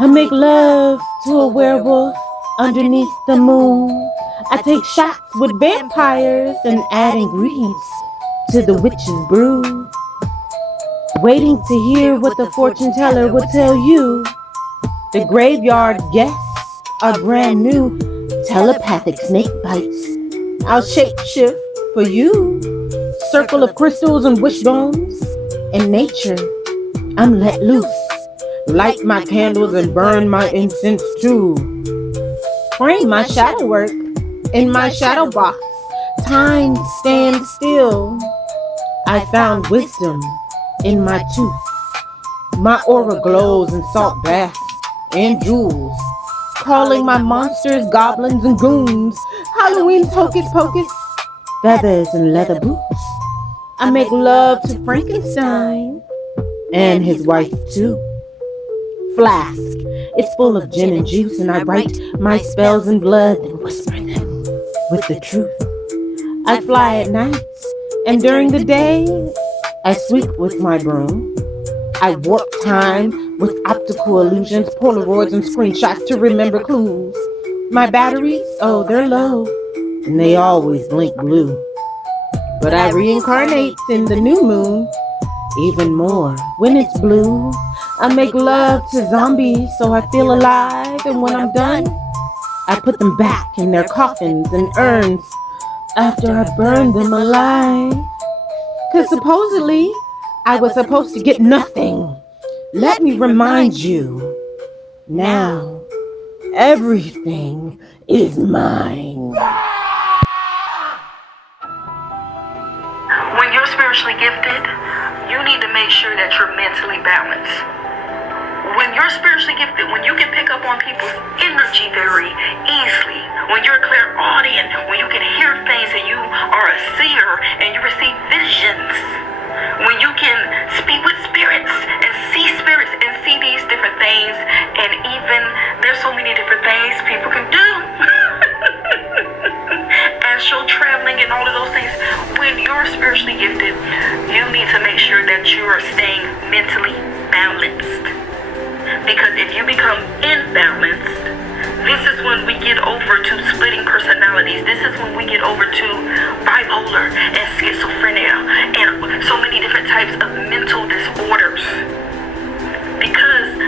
I make love to a werewolf underneath the moon. I take shots with vampires and add ingredients to the witch's brew. Waiting to hear what the fortune teller would tell you. The graveyard guests are brand new telepathic snake bites. I'll shapeshift for you. Circle of crystals and wishbones. In nature, I'm let loose. Light my candles and burn my incense too. Frame my shadow work in my shadow box. Time stands still. I found wisdom in my tooth. My aura glows in salt baths and jewels. Calling my monsters, goblins, and goons. Halloween's hocus pocus, feathers and leather boots. I make love to Frankenstein and his wife too. Flask, it's full of gin and juice, and I write my spells in blood and whisper them with the truth. I fly at night, and during the day, I sweep with my broom. I warp time with optical illusions, Polaroids, and screenshots to remember clues. My batteries, oh, they're low, and they always blink blue. But I reincarnate in the new moon, even more when it's blue. I make love to zombies so I feel alive, and when I'm done, I put them back in their coffins and urns after I burn them alive. 'Cause supposedly, I was supposed to get nothing. Let me remind you, now, everything is mine. When you're spiritually gifted, you need to make sure that you're mentally balanced. When you're spiritually gifted, when you can pick up on people's energy very easily, when you're clairaudient, when you can hear things and you are a seer and you receive visions, when you can speak with spirits and see these different things, and even there's so many different things people can do. Astral traveling and all of those things. When you're spiritually gifted, you need to make sure that you are staying mentally balanced. Because if you become imbalanced, this is when we get over to splitting personalities. This is when we get over to bipolar and schizophrenia and so many different types of mental disorders. Because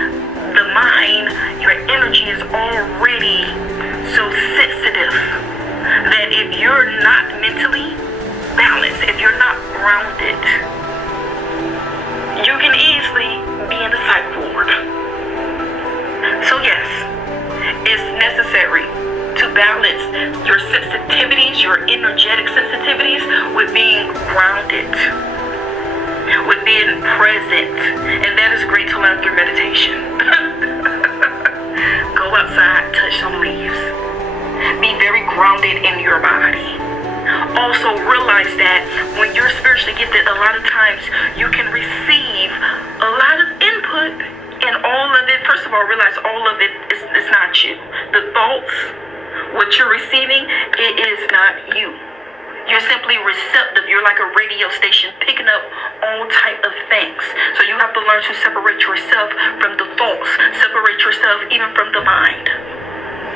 the mind, your energy is already so sensitive that if you're not mentally balanced, if you're not grounded, you can easily be in the psych ward. So yes, it's necessary to balance your sensitivities, your energetic sensitivities, with being grounded, with being present. And that is great to learn through meditation. Go outside, touch some leaves. Be very grounded in your body. Also realize that when you're spiritually gifted, a lot of times you can receive a lot of input, and all of it, first of all, realize all of it is not you. The thoughts, what you're receiving, it is not you. You're simply receptive. You're like a radio station picking up all type of things. So you have to learn to separate yourself from the thoughts, separate yourself even from the mind,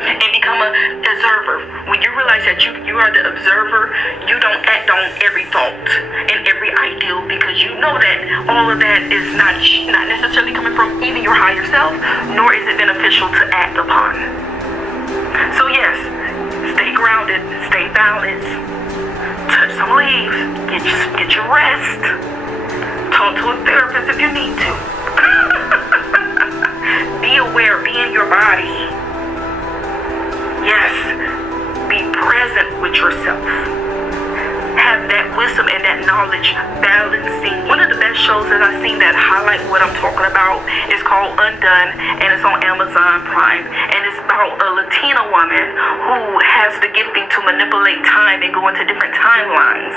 and become an observer. When you realize that you are the observer, you don't act on every thought and every ideal, because you know that all of that is not necessarily coming from even your higher self, nor is it beneficial to act upon. So yes, stay grounded, stay balanced, touch some leaves, get your rest, talk to a therapist if you need to. Be aware, be in your body. Yes, be present with yourself. Have that wisdom and that knowledge balancing. One of the best shows that I've seen that highlight what I'm talking about is called Undone, and it's on Amazon Prime. And it's about a Latina woman who has the gifting to manipulate time and go into different timelines.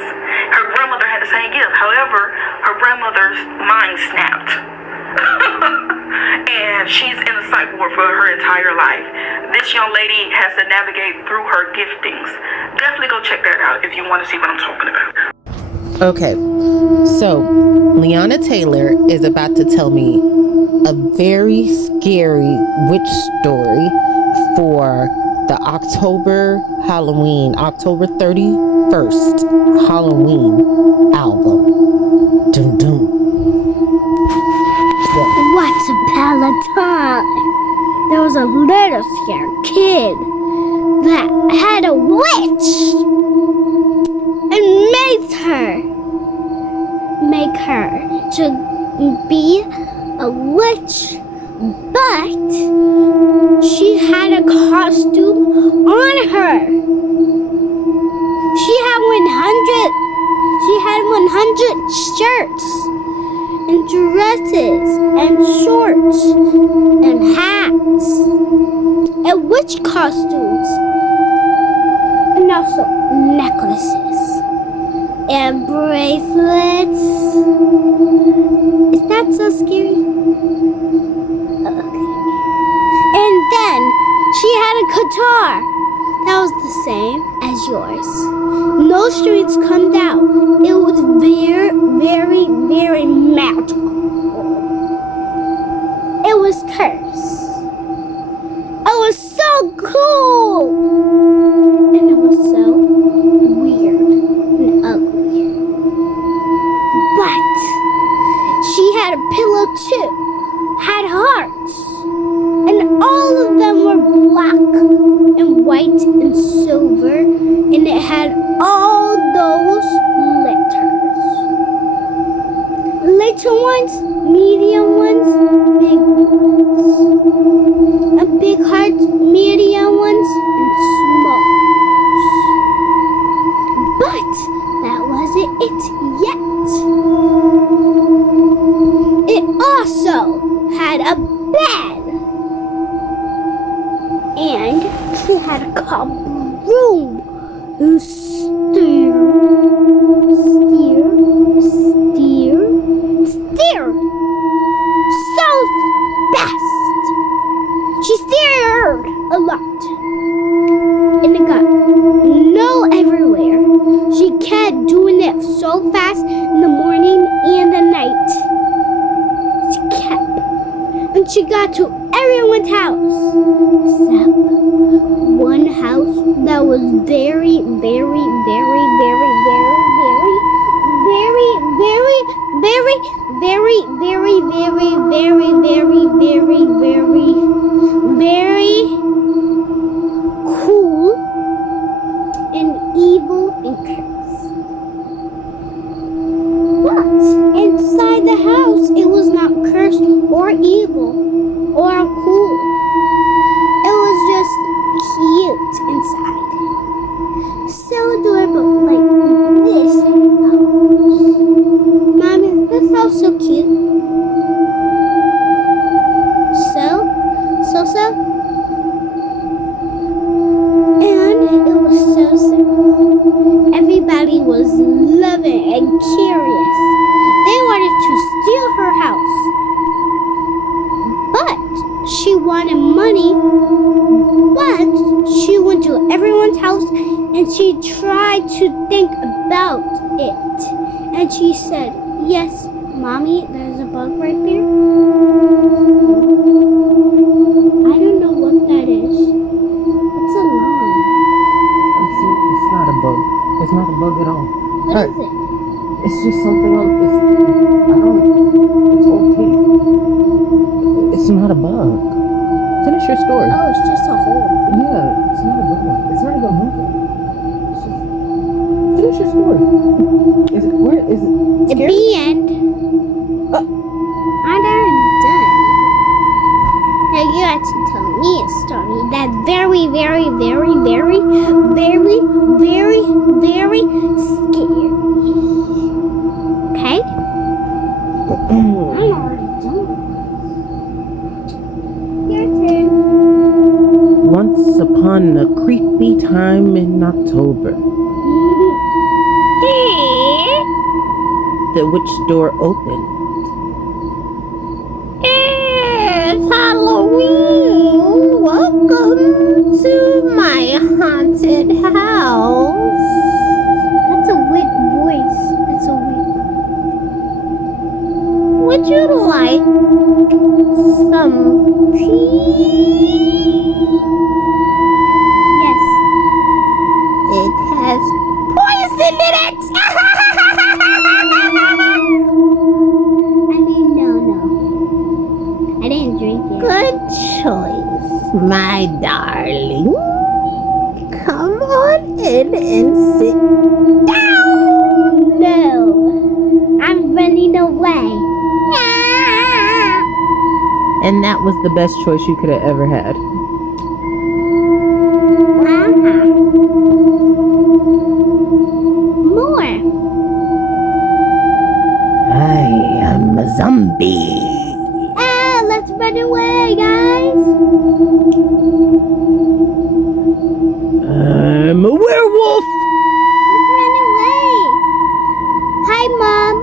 Her grandmother had the same gift. However, her grandmother's mind snapped. And she's in a psych ward for her entire life. This young lady has to navigate through her giftings. Definitely go check that out if you want to see what I'm talking about. Okay, so Liana Taylor is about to tell me a very scary witch story for the October 31st Halloween album. Doom doom. Once upon a time, there was a little scared kid that had a witch and make her to be a witch, but she had a costume on her. She had 100 shirts and dresses and shorts and hats and witch costumes and also necklaces and bracelets. Is that so scary? Okay. And then she had a guitar that was the same as yours. No strings come down. It was very, very, very magical. It was cursed. It was so cool. And it was so weird and ugly. But she had a pillow too. Had hearts. And all of them were black and white and silver. And it had all those letters. Little ones, medium ones, big ones. A big heart, medium ones, and small ones. But that wasn't it yet. It also had a bed. And she had a broom who steered so fast. She steered a lot. And it got no everywhere. She kept doing it so fast in the morning and the night. She kept. And she got to everyone's house. Except one house that was very, very, very, very, very, very, very, very, very, very, very, very, very, very, very, very cool and evil and cursed. But inside the house, it was not cursed or evil or cool. It was just cute inside. So adorable, like this house. Mom, is this house so cute? So? And it was so simple. Everybody was loving and curious. They wanted to steal her house. But she wanted money. But she went to everyone's house and she tried to think about it. And she said, yes, Mommy, there's a bug right there. I don't know what that is. It's a lawn. It's not a bug. It's not a bug at all. What is it? It's just something else. It's okay. It's not a bug. Finish your story. Oh, it's just a hole. Yeah, it's not a bug. It's not even moving. It's just... Finish your story. Is it... Where is it? At the end. I'm already done. Now you have to tell me a story that's very, very, very, very, very, very, very scary. Okay? I'm already done. Your turn. Once upon a creepy time in October, the witch door opened. It's Halloween! Welcome to my haunted house. That's a weak voice. It's a weak. Would you like again. Good choice, my darling. Come on in and sit down. No, I'm running away. And that was the best choice you could have ever had. More. I am a zombie. Let's run away, guys. I'm a werewolf. Let's run away. Hi, Mom.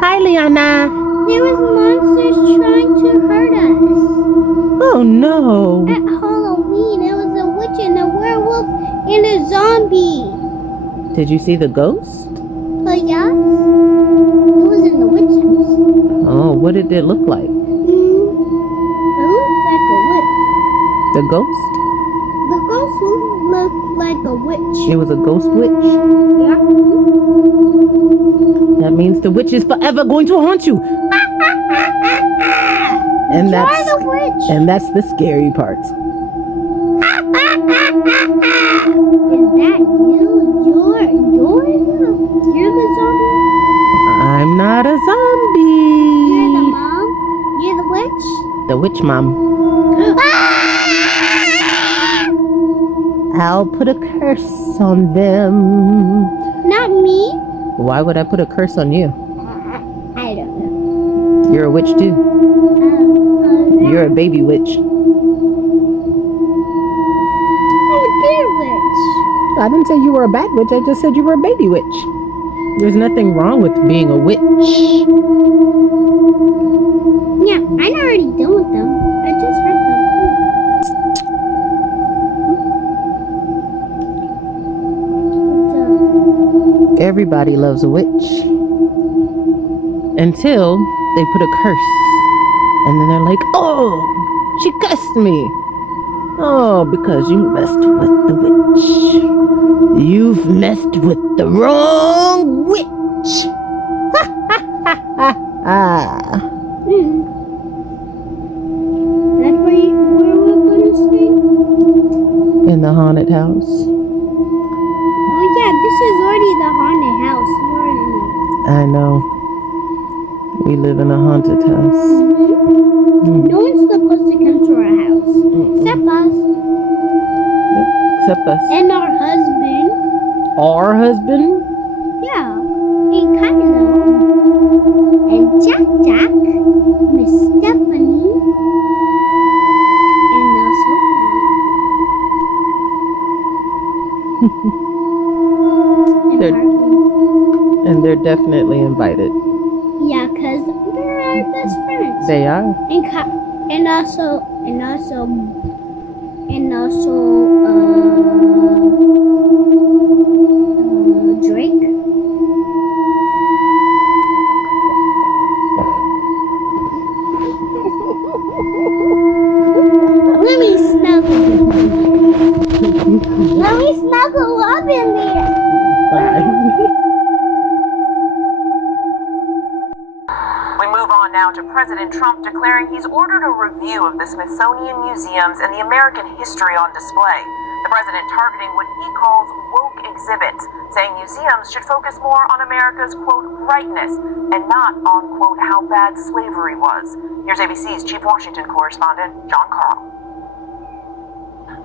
Hi, Liana. There was monsters trying to hurt us. Oh no. At Halloween, it was a witch and a werewolf and a zombie. Did you see the ghost? Oh, yes? It was in the witch house. Oh, what did it look like? It looked like a witch. The ghost? The ghost looked like a witch. It was a ghost witch? Yeah. That means the witch is forever going to haunt you. And You're the witch. And that's the scary part. Is that you? You're the zombie? I'm not a zombie. You're the mom? You're the witch? The witch mom. I'll put a curse on them. Not me. Why would I put a curse on you? I don't know. You're a witch too. You're a baby witch. I'm a good witch. I didn't say you were a bad witch. I just said you were a baby witch. There's nothing wrong with being a witch. Yeah, I'm already done with them. I just heard them. Everybody loves a witch. Until they put a curse. And then they're like, oh, she cursed me. Oh, because you messed with the witch. You've messed with the wrong witch. Ha ha ha ha ha. That's where we're gonna stay? In the haunted house. Oh yeah, this is already the haunted house. You already know. I know. We live in a haunted house. No one's supposed to come to our house. Except us. Yep, except us. And our husband. Our husband? Yeah. And Kylo. And Jack. Miss Stephanie. And also Pat. And they're definitely invited. Yeah, because they're our best friends. They are. And also Drake. Let me snuggle up in there. Bye. We move on now to President Trump declaring he's ordered a review of the Smithsonian museums and the American history on display. The president targeting what he calls woke exhibits, saying museums should focus more on America's, quote, rightness and not on, quote, how bad slavery was. Here's ABC's Chief Washington correspondent, John Carl.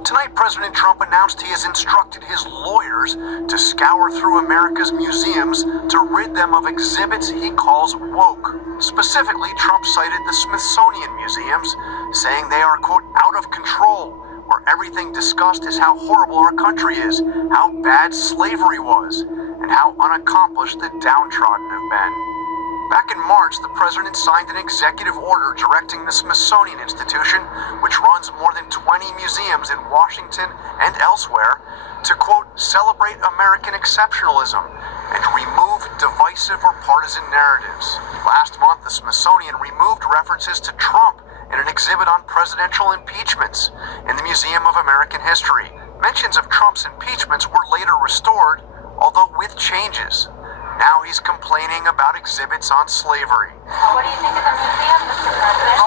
Tonight, President Trump announced he has instructed his lawyers to scour through America's museums to rid them of exhibits he calls woke. Specifically, Trump cited the Smithsonian museums, saying they are, quote, out of control, where everything discussed is how horrible our country is, how bad slavery was, and how unaccomplished the downtrodden have been. Back in March, the president signed an executive order directing the Smithsonian Institution, which runs more than 20 museums in Washington and elsewhere, to, quote, celebrate American exceptionalism and remove divisive or partisan narratives. Last month, the Smithsonian removed references to Trump in an exhibit on presidential impeachments in the Museum of American History. Mentions of Trump's impeachments were later restored, although with changes. Now he's complaining about exhibits on slavery. What do you think of the museum, Mr. President?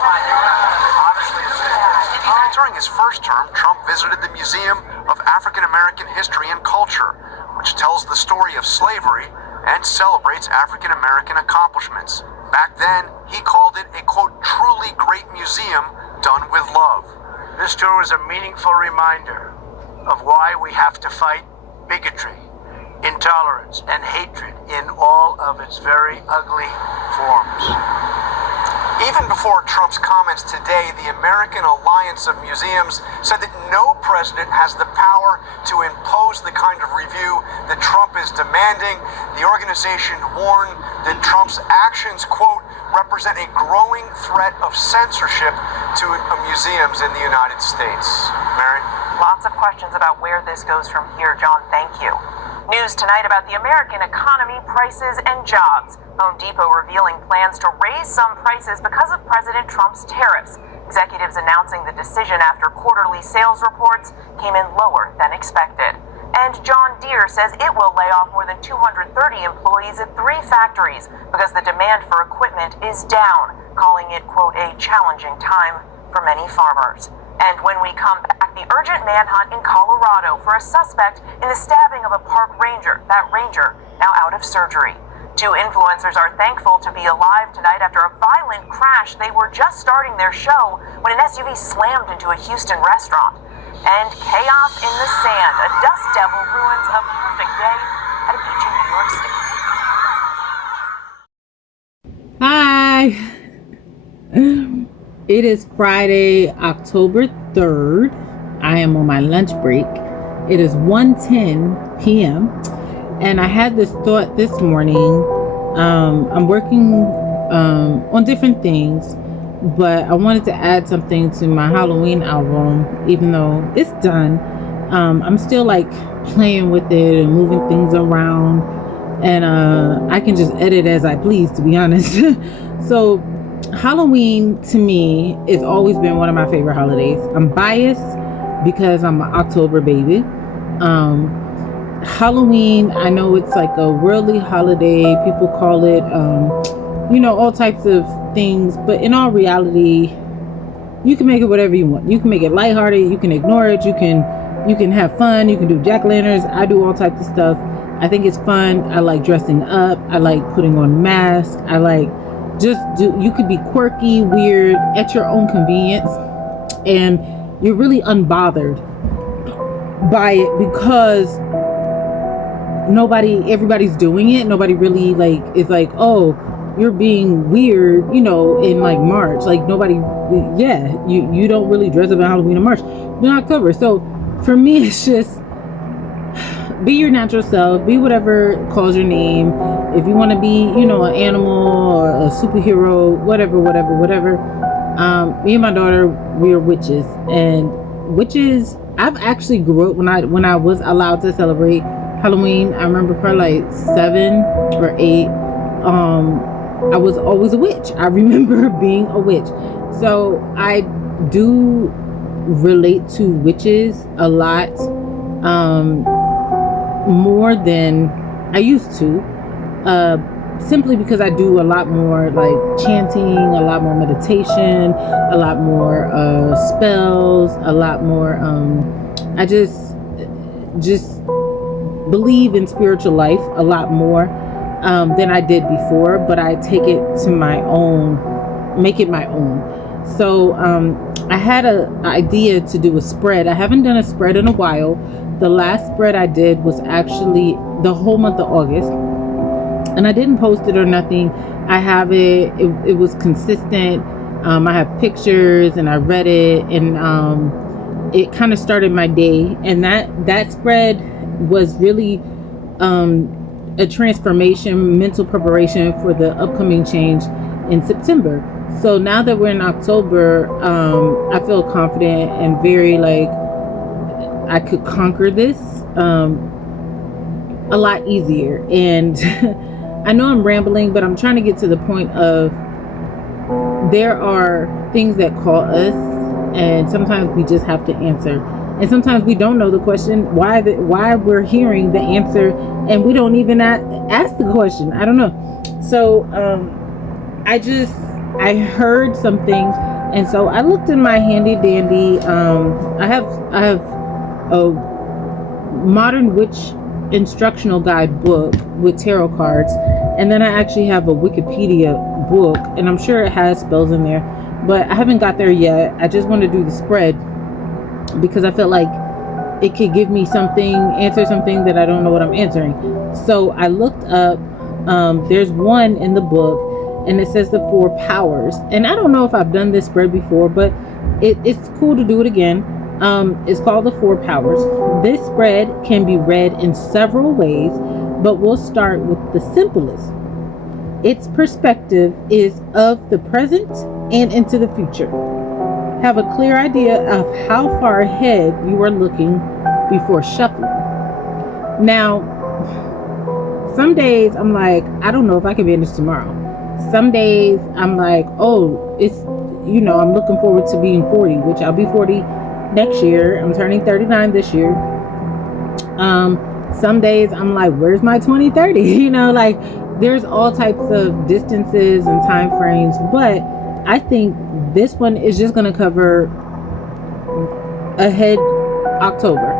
During his first term, Trump visited the Museum of African American History and Culture, which tells the story of slavery and celebrates African American accomplishments. Back then, he called it a, quote, truly great museum done with love. This tour was a meaningful reminder of why we have to fight bigotry, intolerance, and hatred in all of its very ugly forms. Even before Trump's comments today, the American Alliance of Museums said that no president has the power to impose the kind of review that Trump is demanding. The organization warned that Trump's actions, quote, represent a growing threat of censorship to museums in the United States. Mary? Lots of questions about where this goes from here, John. Thank you. News tonight about the American economy, prices, and jobs. Home Depot revealing plans to raise some prices because of President Trump's tariffs. Executives announcing the decision after quarterly sales reports came in lower than expected. And John Deere says it will lay off more than 230 employees at 3 factories because the demand for equipment is down, calling it, quote, a challenging time for many farmers. And when we come back, the urgent manhunt in Colorado for a suspect in the stabbing of a park ranger. That ranger now out of surgery. 2 influencers are thankful to be alive tonight after a violent crash. They were just starting their show when an SUV slammed into a Houston restaurant. And chaos in the sand. A dust devil ruins a perfect day at a beach in New York State. Hi. It is Friday, October 3rd. I am on my lunch break. It is 1:10 p.m. And I had this thought this morning. I'm working on different things, but I wanted to add something to my Halloween album, even though it's done. I'm still like playing with it and moving things around, and I can just edit as I please, to be honest. So Halloween to me has always been one of my favorite holidays. I'm biased because I'm an October baby. Halloween, I know it's like a worldly holiday. People call it, all types of things. But in all reality, you can make it whatever you want. You can make it lighthearted. You can ignore it. You can have fun. You can do jack-o'-lanterns. I do all types of stuff. I think it's fun. I like dressing up. I like putting on masks. I like you could be quirky, weird, at your own convenience, and you're really unbothered by it because everybody's doing it. Nobody really is like, oh, you're being weird, in like March. Like nobody, you don't really dress up on Halloween in March. You're not covered. So for me, it's just be your natural self, be whatever calls your name. If you want to be, an animal or a superhero, whatever. Me and my daughter, we are witches, and witches. I've actually grew up when I was allowed to celebrate Halloween. I remember probably like 7 or 8. I was always a witch. I remember being a witch. So I do relate to witches a lot. More than I used to, simply because I do a lot more like chanting, a lot more meditation, a lot more spells, a lot more I just believe in spiritual life a lot more than I did before, but I take it to my own, make it my own. So I had an idea to do a spread. I haven't done a spread in a while. The last spread I did was actually the whole month of August, and I didn't post it or nothing. I have it was consistent. I have pictures and I read it, and it kind of started my day. And that spread was really a transformation, mental preparation for the upcoming change in September. So now that we're in October, I feel confident and very I could conquer this a lot easier. And I know I'm rambling, but I'm trying to get to the point of there are things that call us, and sometimes we just have to answer. And sometimes we don't know the question, why we're hearing the answer, and we don't even ask the question. I don't know. So I heard something And so I looked in my handy dandy. I have a modern witch instructional guide book with tarot cards, and then I actually have a Wikipedia book, and I'm sure it has spells in there, but I haven't got there yet. I just want to do the spread because I felt like it could give me something, answer something that I don't know what I'm answering. So I looked up, there's one in the book, and it says the 4 powers. And I don't know if I've done this spread before, but it's cool to do it again. It's called the 4 powers. This spread can be read in several ways, but we'll start with the simplest. Its perspective is of the present and into the future. Have a clear idea of how far ahead you are looking before shuffling. Now, some days I'm like, I don't know if I can manage tomorrow. Some days I'm like, oh, it's, I'm looking forward to being 40, which I'll be 40 next year. I'm turning 39 this year. Some days I'm like, where's my 2030? Like there's all types of distances and time frames, but I think this one is just going to cover ahead October.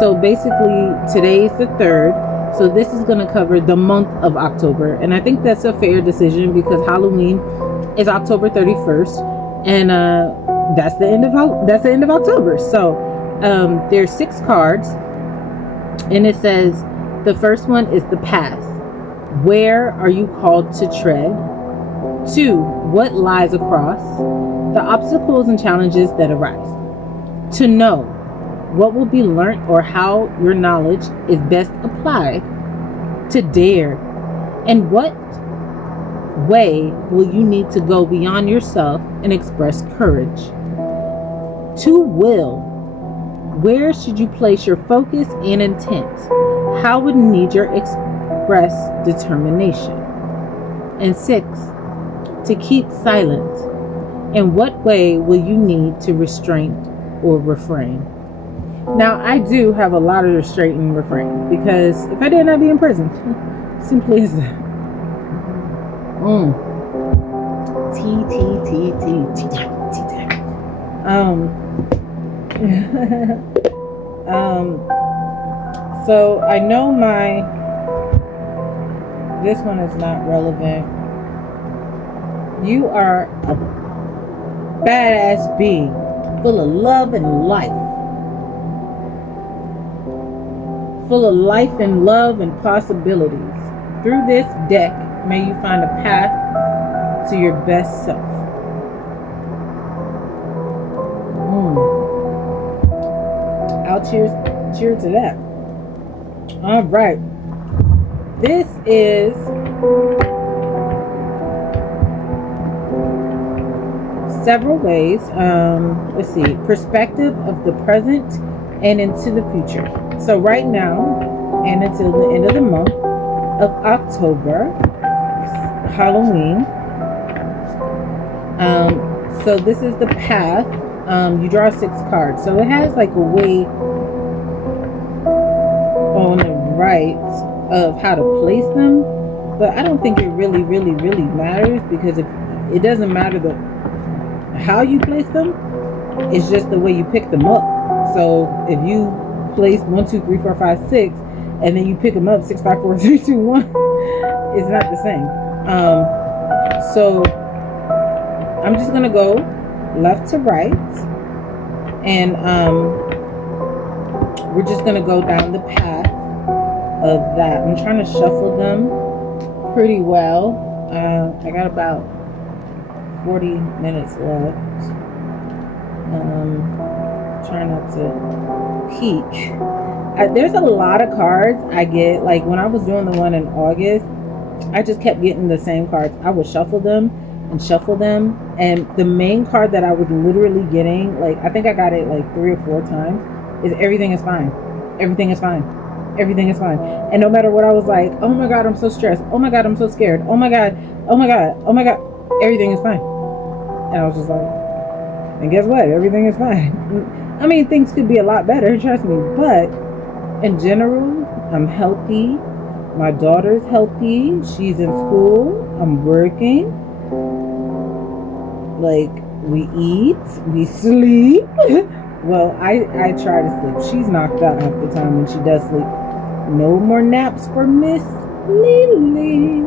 So basically today's the 3rd. So this is going to cover the month of October. And I think that's a fair decision because Halloween is October 31st. And that's the end of October. So there's 6 cards. And it says the first one is the path. Where are you called to tread? 2, what lies across? The obstacles and challenges that arise. To know what will be learnt or how your knowledge is best applied. To dare. And what way will you need to go beyond yourself and express courage? To will. Where should you place your focus and intent? How would need your express determination? And 6, to keep silent. In what way will you need to restrain or refrain? Now, I do have a lot of restraint and refrain because if I didn't, I'd be in prison. Simply as that. So I know this one is not relevant. You are a badass being full of love and life. Full of life and love and possibilities. Through this deck, may you find a path to your best self. I'll cheer to that. All right. This is several ways. Let's see. Perspective of the present and into the future. So right now and until the end of the month of October, Halloween. So this is the path. You draw 6 cards. So it has like a way on the right of how to place them, but I don't think it really matters because it doesn't matter how you place them. It's just the way you pick them up. So if you place 1, 2, 3, 4, 5, 6, and then you pick them up 6, 5, 4, 3, 2, 1, it's not the same. So I'm just gonna go left to right, and we're just gonna go down the path of that. I'm trying to shuffle them pretty well. I got about 40 minutes left. Trying not to peek. There's a lot of cards I get. Like when I was doing the one in August, I just kept getting the same cards. I would shuffle them, and the main card that I was literally getting, like I think I got it like 3 or 4 times, is everything is fine. Everything is fine. Everything is fine. And no matter what, I was like, oh my God, I'm so stressed. Oh my God, I'm so scared. Oh my God. Oh my God. Oh my God. Everything is fine. And I was just like, and guess what? Everything is fine. I mean, things could be a lot better, trust me. But in general, I'm healthy. My daughter's healthy. She's in school. I'm working. Like, we eat, we sleep. Well, I try to sleep. She's knocked out half the time when she does sleep. No more naps for Miss Lily.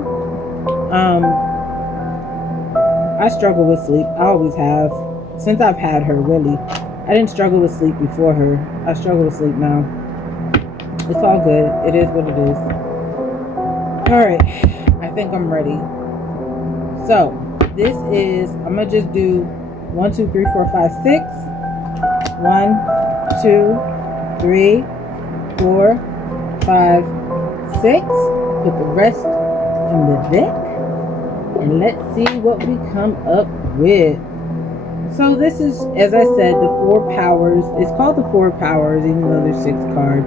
I struggle with sleep. I always have. Since I've had her, really. I didn't struggle with sleep before her. I struggle with sleep now. It's all good. It is what it is. Alright. I think I'm ready. So, this is, I'm going to just do 1, 2, 3, 4, 5, 6. 1, 2, 3, 4, 5, 6. Put the rest in the deck. And let's see what we come up with. So this is, as I said, the 4 powers. It's called the 4 powers, even though there's 6 cards.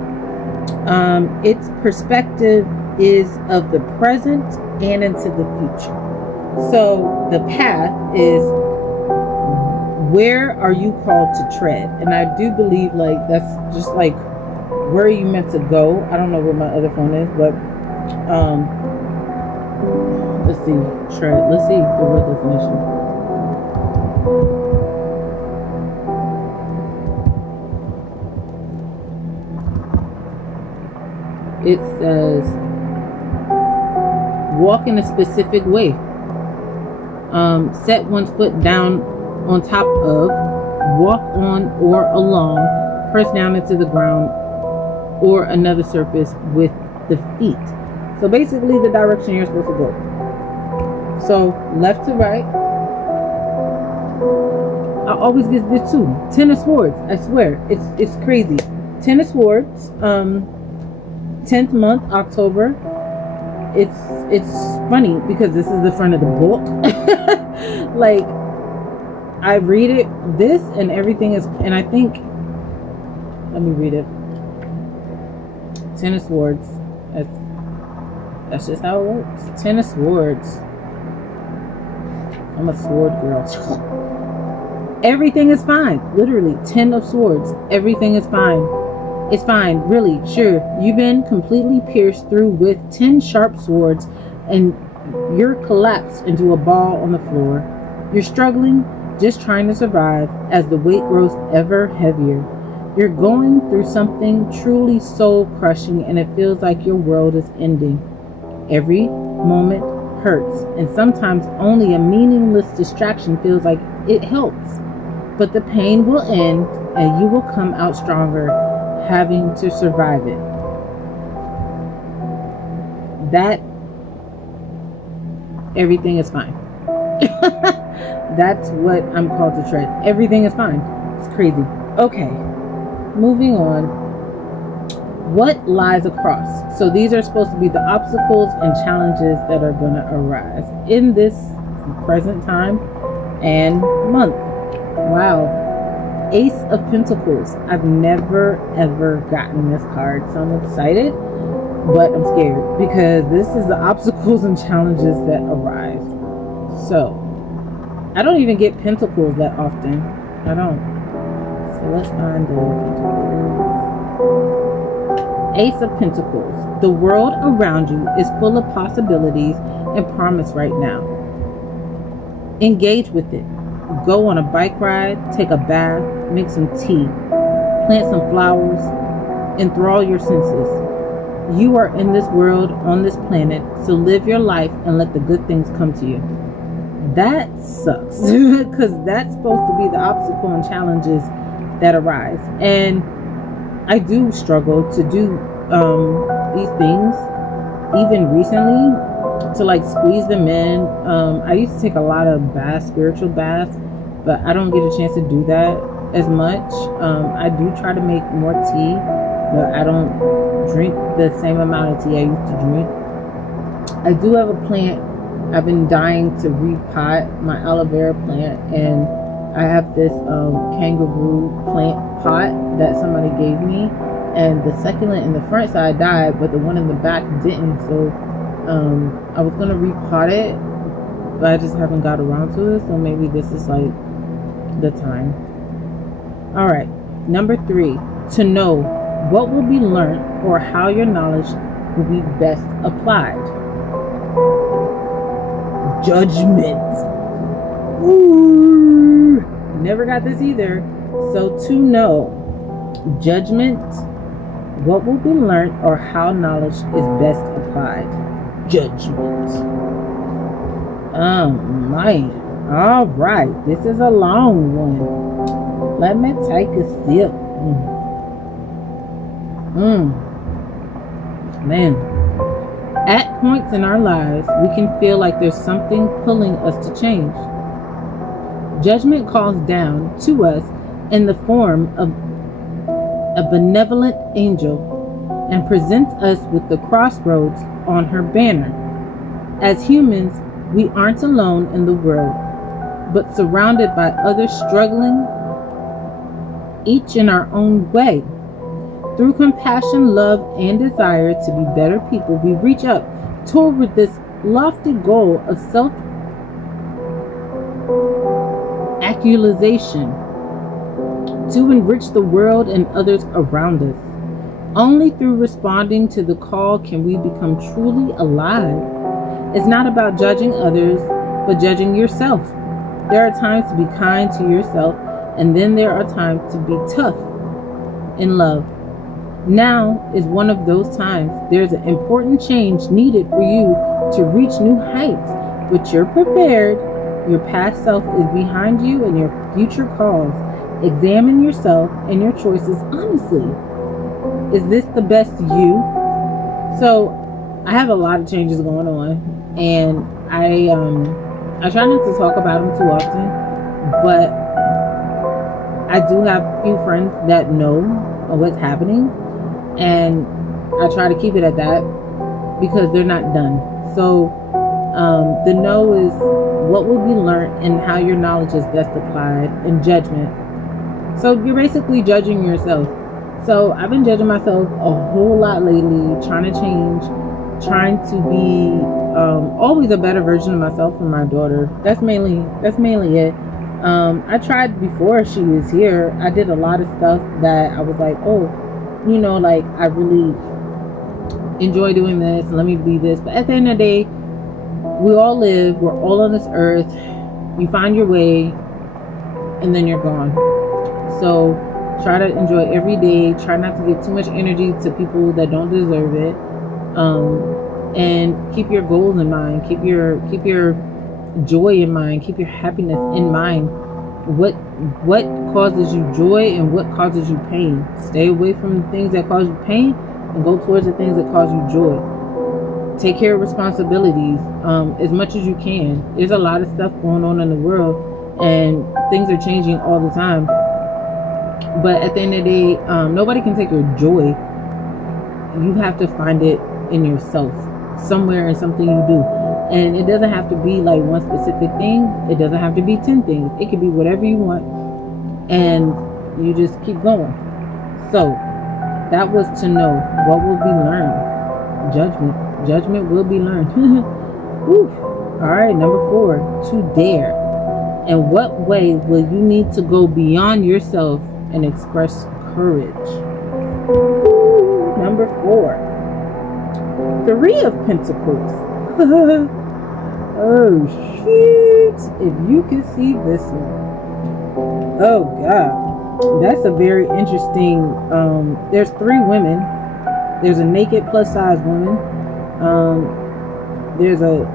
Its perspective is of the present and into the future. So the path is, where are you called to tread? And I do believe like that's just like, where are you meant to go? I don't know where my other phone is, but let's see, tread. Let's see the real definition. It says, walk in a specific way. Set one's foot down on top of, walk on or along, press down into the ground or another surface with the feet. So basically the direction you're supposed to go. So left to right. I always get this too. 10 of Swords. I swear. It's crazy. 10 of Swords. 10th month, October. It's funny because this is the front of the book. Like, I read it, this and everything is, and I think, let me read it. 10 of Swords. That's just how it works. 10 of Swords. I'm a sword girl. Everything is fine. Literally, 10 of Swords. Everything is fine. It's fine, really, sure. You've been completely pierced through with 10 sharp swords and you're collapsed into a ball on the floor. You're struggling, just trying to survive as the weight grows ever heavier. You're going through something truly soul-crushing and it feels like your world is ending. Every moment hurts and sometimes only a meaningless distraction feels like it helps. But the pain will end and you will come out stronger, having to survive it. That, everything is fine. That's what I'm called to tread. Everything is fine. It's crazy. Okay, moving on. What lies across? So these are supposed to be the obstacles and challenges that are going to arise in this present time and month. Wow. Ace of Pentacles. I've never ever gotten this card, so I'm excited, but I'm scared because this is the obstacles and challenges that arise. So I don't even get Pentacles that often. I don't. So let's find the Pentacles. Ace of Pentacles. The world around you is full of possibilities and promise right now. Engage with it. Go on a bike ride, take a bath, make some tea, plant some flowers, enthrall your senses. You are in this world, on this planet, so live your life and let the good things come to you. That sucks because that's supposed to be the obstacle and challenges that arise. And I do struggle to do these things, even recently, to like squeeze them in. I used to take a lot of baths, spiritual baths, but I don't get a chance to do that as much. I do try to make more tea, but I don't drink the same amount of tea I used to drink. I do have a plant. I've been dying to repot my aloe vera plant, and I have this kangaroo plant pot that somebody gave me, and the succulent in the front side died, but the one in the back didn't. So I was gonna repot it, but I just haven't got around to it, so maybe this is like the time. All right, number 3, to know what will be learned or how your knowledge will be best applied. Judgment. Ooh. never got this either. So to know, judgment, what will be learned or how knowledge is best applied. Judgment. Man. All right. This is a long one. Let me take a sip. Man. At points in our lives, we can feel like there's something pulling us to change. Judgment calls down to us in the form of a benevolent angel and presents us with the crossroads on her banner. As humans, we aren't alone in the world, but surrounded by others struggling, each in our own way. Through compassion, love, and desire to be better people, we reach up toward this lofty goal of self-actualization to enrich the world and others around us. Only through responding to the call can we become truly alive. It's not about judging others, but judging yourself. There are times to be kind to yourself, and then there are times to be tough in love. Now is one of those times. There's an important change needed for you to reach new heights, but you're prepared. Your past self is behind you and your future calls. Examine yourself and your choices honestly. Is this the best you? So I have a lot of changes going on, and I try not to talk about them too often, but I do have a few friends that know what's happening, and I try to keep it at that because they're not done. So the know is what will be learned and how your knowledge is best applied, and judgment. So you're basically judging yourself. So I've been judging myself a whole lot lately, trying to change, trying to be always a better version of myself for my daughter. That's mainly it. I tried before she was here. I did a lot of stuff that I was like, oh, like I really enjoy doing this. Let me be this. But at the end of the day, we all live. We're all on this earth. You find your way, and then you're gone. So try to enjoy every day. Try not to give too much energy to people that don't deserve it. And keep your goals in mind. Keep your joy in mind. Keep your happiness in mind. What causes you joy and what causes you pain? Stay away from the things that cause you pain and go towards the things that cause you joy. Take care of responsibilities as much as you can. There's a lot of stuff going on in the world, and things are changing all the time. But at the end of the day, nobody can take your joy. You have to find it in yourself, somewhere in something you do. And it doesn't have to be like one specific thing. It doesn't have to be 10 things. It could be whatever you want. And you just keep going. So that was to know what will be learned. Judgment. Judgment will be learned. Whew. All right, number 4, to dare. In what way will you need to go beyond yourself and express courage? Ooh, number 4, 3 of Pentacles. Oh shoot, if you could see this one. Oh god, that's a very interesting. There's 3 women. There's a naked plus size woman. There's a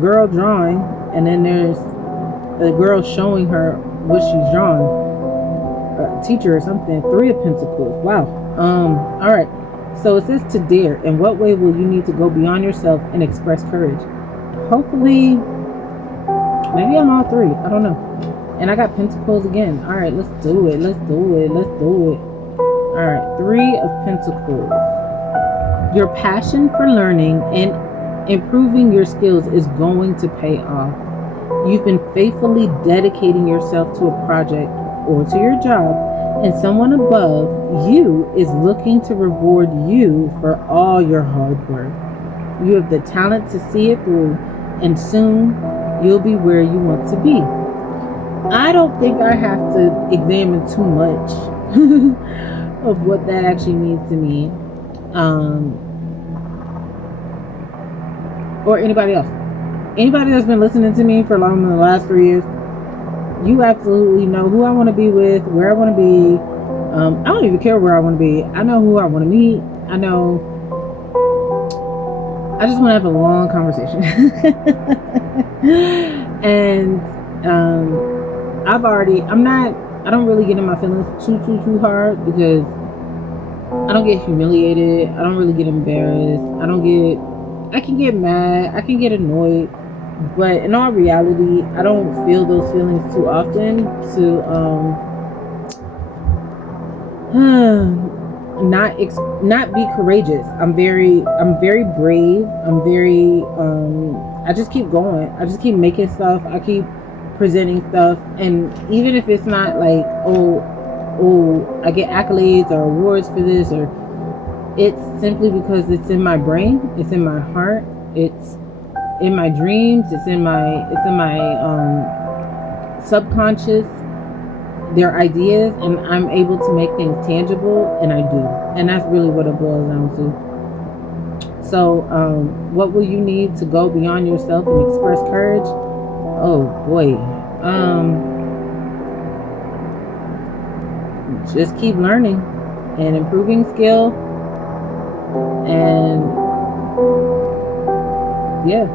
girl drawing, and then there's a girl showing her what she's drawing. A teacher or something. 3 of Pentacles. Wow. All right. So it says to dare. In what way will you need to go beyond yourself and express courage? Hopefully, maybe I'm all 3. I don't know. And I got Pentacles again. All right, let's do it. Let's do it. Let's do it. All right, 3 of Pentacles. Your passion for learning and improving your skills is going to pay off. You've been faithfully dedicating yourself to a project or to your job, and someone above you is looking to reward you for all your hard work. You have the talent to see it through, and soon you'll be where you want to be. I don't think I have to examine too much of what that actually means to me, or anybody else. Anybody that's been listening to me for longer than the last 3 years, You absolutely know who I want to be with, where I want to be. I don't even care where I want to be. I know who I want to meet. I know. I just want to have a long conversation. And I don't really get in my feelings too hard, because I don't get humiliated. I don't really get embarrassed. I can get mad. I can get annoyed. But in all reality, I don't feel those feelings too often to not be courageous. I'm very brave. I just keep going. I just keep making stuff. I keep presenting stuff. And even if it's not like, oh, I get accolades or awards for this, or it's simply because it's in my brain, it's in my heart, it's in my dreams, it's in my subconscious. They're ideas, and I'm able to make things tangible, and I do. And that's really what it boils down to. So what will you need to go beyond yourself and express courage? Oh boy. Just keep learning and improving skill, and yeah,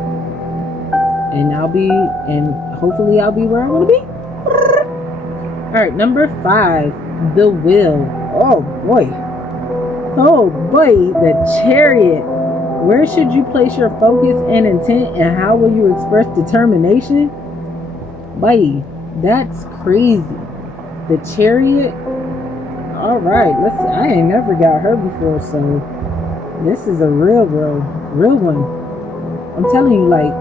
and hopefully I'll be where I want to be. All right, number 5, the will. Oh boy, the Chariot. Where should you place your focus and intent, and how will you express determination? Boy, that's crazy. The Chariot. All right, let's see. I ain't never got her before, so this is a real one. I'm telling you, like,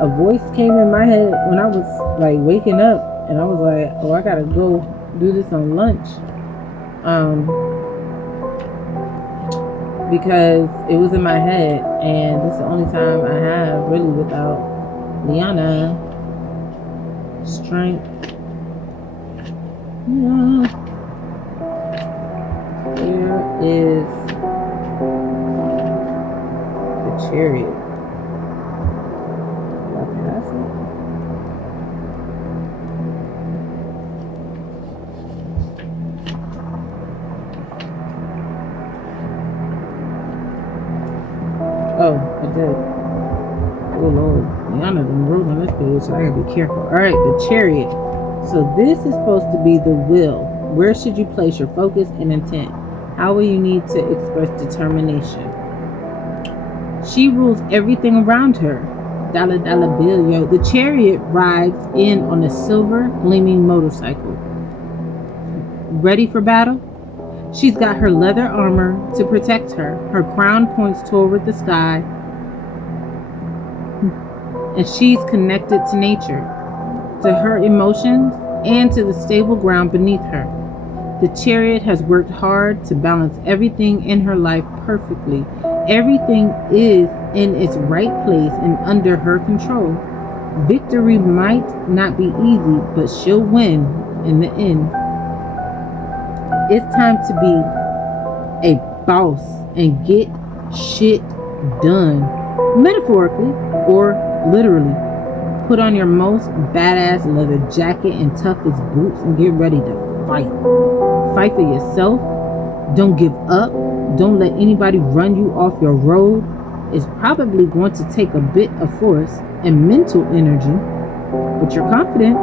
a voice came in my head when I was like waking up, and I was like, oh, I gotta go do this on lunch, because it was in my head, and this is the only time I have really without Liana. Strength. Yeah. Here is the Chariot. Did I pass it? Oh, I did. Oh Lord, Liana done wrote on this page, so I gotta be careful. All right, the Chariot. So this is supposed to be the will. Where should you place your focus and intent? How will you need to express determination? She rules everything around her. Dollar bill, yo. The Chariot rides in on a silver gleaming motorcycle. Ready for battle? She's got her leather armor to protect her. Her crown points toward the sky, and she's connected to nature, to her emotions, and to the stable ground beneath her. The Chariot has worked hard to balance everything in her life perfectly. Everything is in its right place and under her control. Victory might not be easy, but she'll win in the end. It's time to be a boss and get shit done. Metaphorically or literally. Put on your most badass leather jacket and toughest boots and get ready to fight. Fight for yourself. Don't give up. Don't let anybody run you off your road. It's probably going to take a bit of force and mental energy, but you're confident,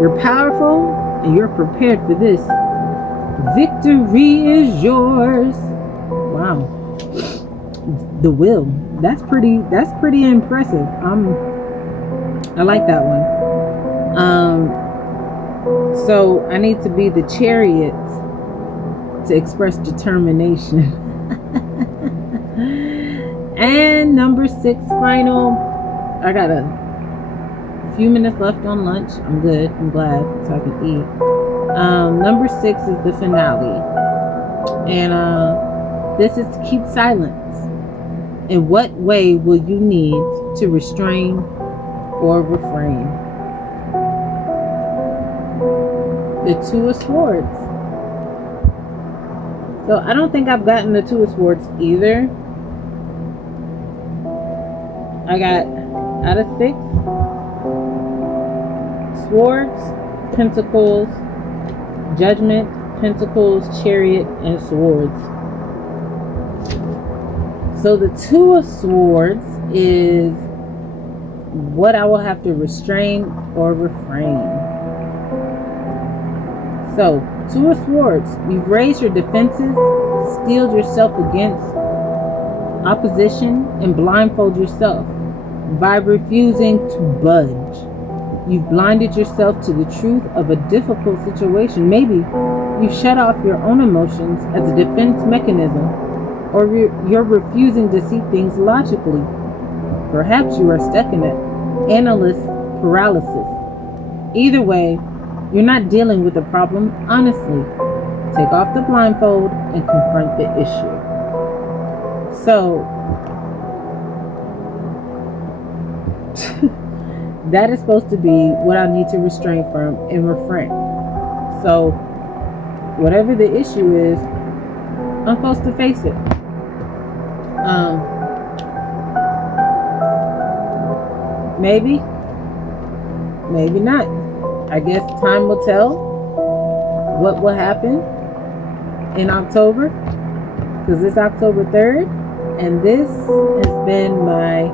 you're powerful, and you're prepared for this. Victory is yours. Wow. The will. That's pretty impressive. I like that one. So I need to be the Chariot to express determination. And number 6, final. I got a few minutes left on lunch. I'm good. I'm glad, so I can eat. Number 6 is the finale. And this is to keep silence. In what way will you need to restrain or refrain? The 2 of Swords. So I don't think I've gotten the 2 of Swords either. I got out of 6, Swords, Pentacles, Judgment, Pentacles, Chariot, and Swords. So the Two of Swords is what I will have to restrain or refrain. So, Two of Swords, you've raised your defenses, steeled yourself against opposition, and blindfold yourself by refusing to budge. You've blinded yourself to the truth of a difficult situation. Maybe you've shut off your own emotions as a defense mechanism, or you're refusing to see things logically. Perhaps you are stuck in an analyst paralysis. Either way, you're not dealing with the problem honestly. Take off the blindfold and confront the issue. So, that is supposed to be what I need to restrain from and refrain. So, whatever the issue is, I'm supposed to face it. Maybe not. I guess time will tell what will happen in October, because it's October 3rd, and this has been my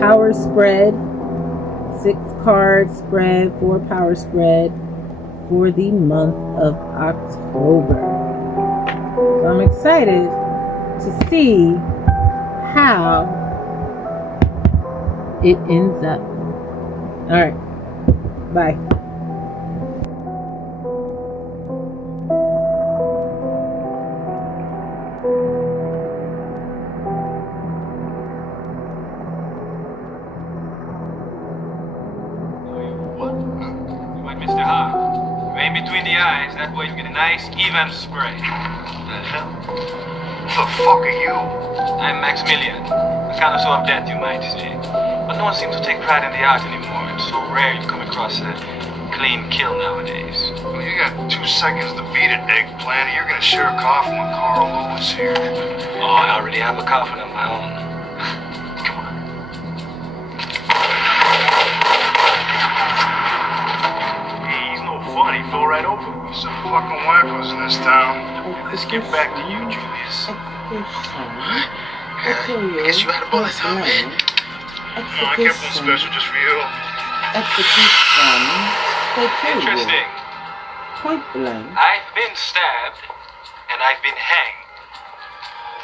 power spread, 6-card spread, 4-power spread for the month of October. So I'm excited to see how it ends up. All right. Bye. Mr. Hart, right between the eyes, that way you get a nice, even spray. The hell? Who the fuck are you? I'm Maximilian, a connoisseur of death, you might say. But no one seems to take pride in the art anymore. It's so rare you come across a clean kill nowadays. Well, you got 2 seconds to beat it, eggplant. You're gonna share a coffin with Carl Lewis here. Oh, I already have a coffin of my own. Come on. He's no fun. He fell right over me. Some fucking wackos in this town. Let's get back to you, Julius. Guess you had a bullet, huh, man? No, I kept one special just for you. Execution. Interesting. Point blank. I've been stabbed, and I've been hanged,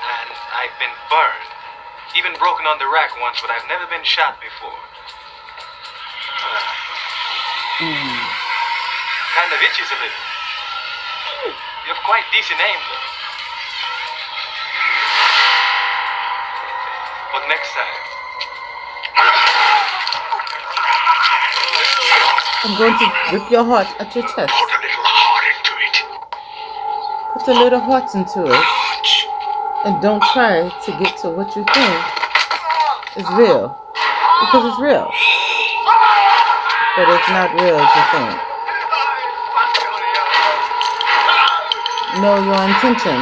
and I've been burned. Even broken on the rack once, but I've never been shot before. Kind of itches a little. You have quite decent aim, though. But next time. I'm going to rip your heart at your chest. Put a little heart into it. Put a little heart into it. And don't try to get to what you think is real. Because it's real. But it's not real as you think. Know your intention.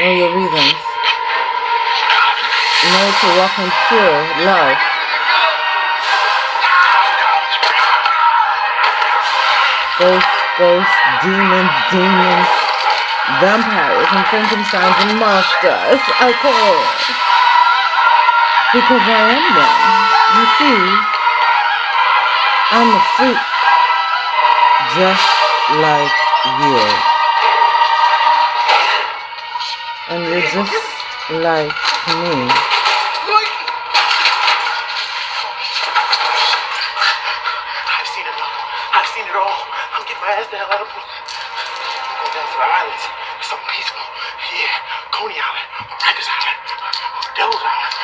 Know your reasons. Know to walk in pure love. Ghosts, demons, vampires, and Frankensteins and monsters. Okay. Because I am one. You see, I'm a freak. Just like you. And you're just like me. I've seen it all. I'm getting my ass the hell out of here. I'm going down to the islands. Something peaceful. Yeah, Coney Island, Rikers Island, Devil's Island.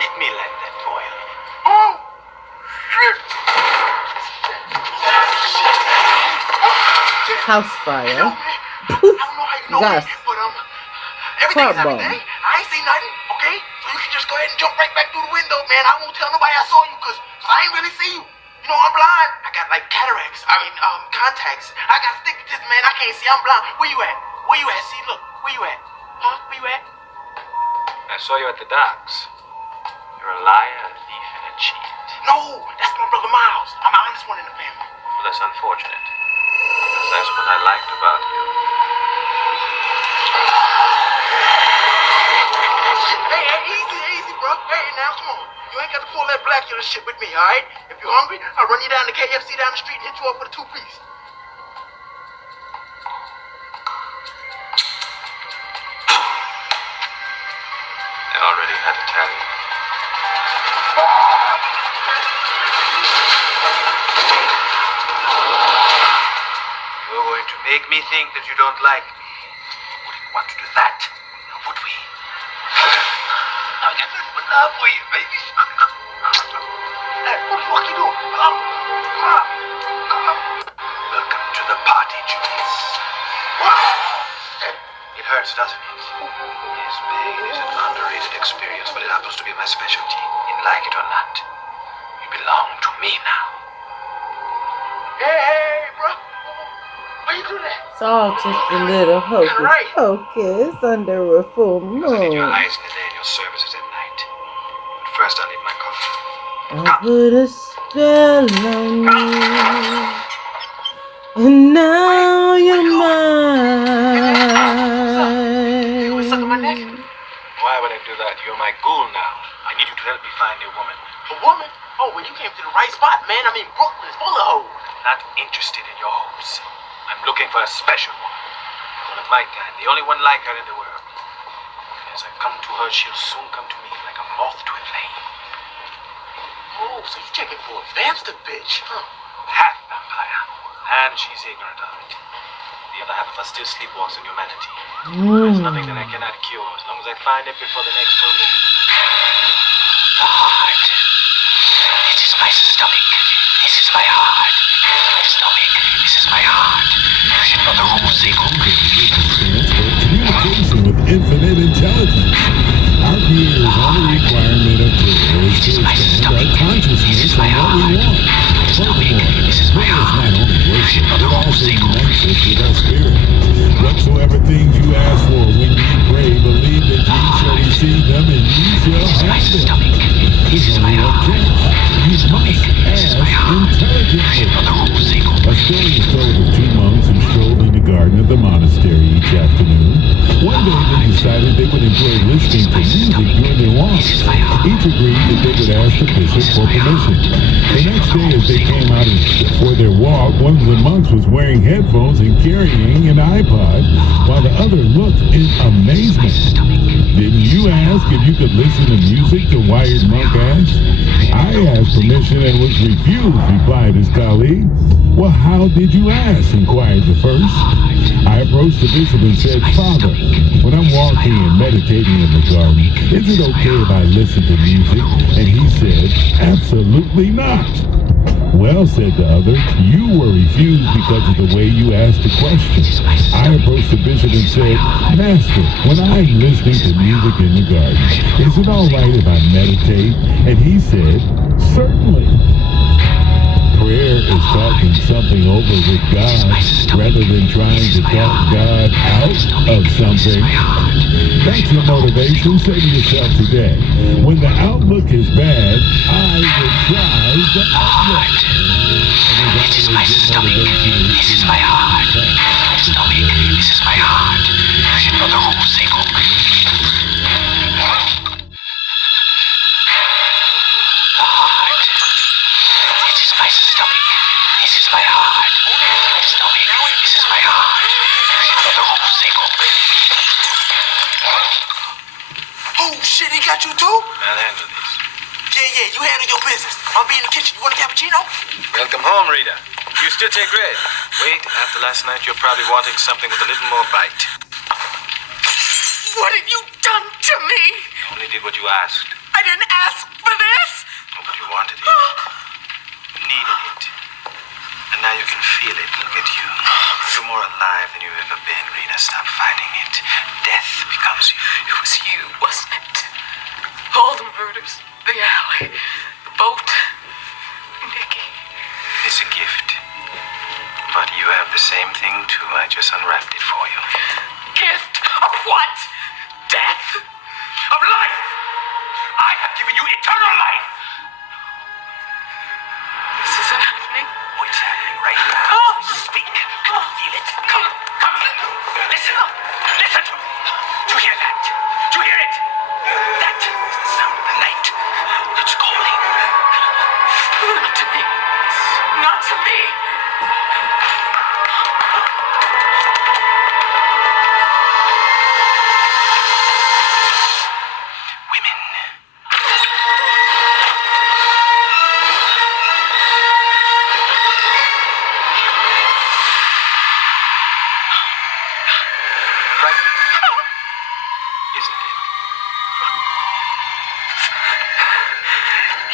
Let me light that oil. Oh, shit. House fire. I don't know how you know Gas. me, but everything's Car bomb. everything. I ain't seen nothing, okay? So you can just go ahead and jump right back through the window, man. I won't tell nobody I saw you, cause I ain't really see you. You know, I'm blind. I got like cataracts. Contacts. I got stigmatism, man. I can't see. I'm blind. Where you at? Where you at? See, look. Where you at? Huh? Where you at? I saw you at the docks. You're a liar, a thief, and a cheat. No, that's my brother Miles. I'm the honest one in the family. Well, that's unfortunate. Because that's what I liked about you. Hey, easy, bro. Hey, now, come on. You ain't got to pull that black killer shit with me, all right? If you're hungry, I'll run you down to KFC down the street and hit you up with a 2-piece. I already had to tell you. You're going to make me think that you don't like me. Wouldn't want to do that, would we? I got nothing but love for you, baby. Hey, what the fuck you doing? Come on. Welcome to the party, Julius. It hurts, doesn't it? Yes, pain is an underrated experience, but it happens to be my specialty. You like it or not, you belong to me now. Hey, bro. Why you do that? It's all just a little hocus pocus under a full I need your moon. eyes in the day and your services at night. But first, I need my coffee. I put a spell on you, and now you're You was sucking my neck? mine. Why would I do that? You're my ghoul now. I need you to help me find a woman. A woman? Oh, well, you came to the right spot, man. I mean, Brooklyn's full of hoes. Not interested in your hopes. I'm looking for a special woman. One of my kind, the only one like her in the world. And as I come to her, she'll soon come to me like a moth to a flame. Oh, so you checking for a vampster bitch, huh? Half vampire. And she's ignorant of it. The other half of us still sleepwalks in humanity. There's nothing that I cannot cure as long as I find it before the next full moon. The heart. This is my stomach. This is my heart. My stomach. This is my heart. You should know the rules, Eagle. Communication with infinite intelligence. Our creator's only requirement of prayer is to expand our consciousness on what we want. Furthermore, This is my prayer is heart. not only worship, but also unites us with our spirit. Whatsoever things you ask for when you pray, believe that you shall receive them and you shall have them. This is my heart. You must ask intelligently. A story is told of two monks who strolled in the garden of the monastery each afternoon. One day they decided they would enjoy listening to music during their walks. Each agreed that they would ask the bishop for permission. The next day as they came out for their walk, one of the monks was wearing headphones and carrying an iPod, while the other looked in amazement. Didn't you ask if you could listen to music? The wired monk asked. I asked permission and was refused, replied his colleague. Well, how did you ask? Inquired the first. I approached the bishop and said, Father, when I'm walking and meditating in the garden, is it okay if I listen to music? And he said, absolutely not. Well, said the other, you were refused because of the way you asked the question. I approached the bishop and said, Master, when I'm listening to music in the garden, is it all right if I meditate? And he said, certainly. Prayer is talking something over with God rather than trying to talk God out of something. That's your motivation. Say to yourself today, when the outlook is bad, I will try the outlook. This is my stomach. This is my heart. My stomach. This is my heart. You should know the rules, Eagle. The heart. This is my stomach. This is my heart. My stomach. This is my heart. You should know the rules, Eagle. Oh, shit, he got you too? I'll handle this. Yeah, you handle your business. I'll be in the kitchen. You want a cappuccino? Welcome home, Rita. You still take red. Wait, after last night, you're probably wanting something with a little more bite. What have you done to me? You only did what you asked. I didn't ask for this. Oh, but you wanted it. You needed it. And now you can feel it. Look at you. You're more alive than you've ever been, Rita. Stop fighting it. Death becomes you. It was you, wasn't it? All the murders, the alley, the boat, Nikki. It's a gift. But you have the same thing, too. I just unwrapped it for you. Gift of what? Death? Of life? I've given you eternal life. This isn't happening. Oh, it's happening right now. Speak. Can you feel it? Come here. Listen. Listen to me. Do you hear that? Do you hear it? That is the sound of the night. It's calling. Not to me. Not to me. Women. Right? Isn't it?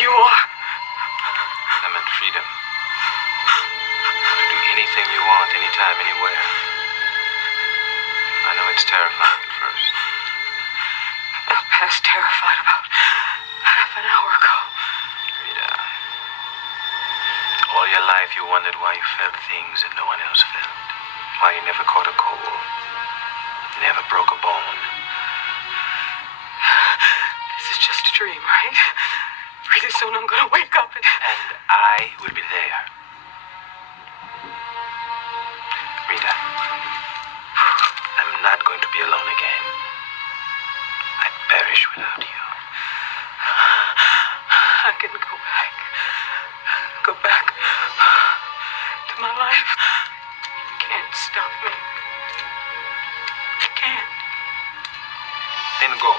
You are. I meant freedom. To do anything you want, anytime, anywhere. I know it's terrifying at first. I was terrified about half an hour ago. Rita, all your life you wondered why you felt things that no one else felt. Why you never caught a cold. Never broke a bone. This is just a dream, right? Pretty soon I'm gonna wake up and I will be there. Rita, I'm not going to be alone again. I perish without you. I can go back. Go back to my life. You can't stop me. You can't. Then go.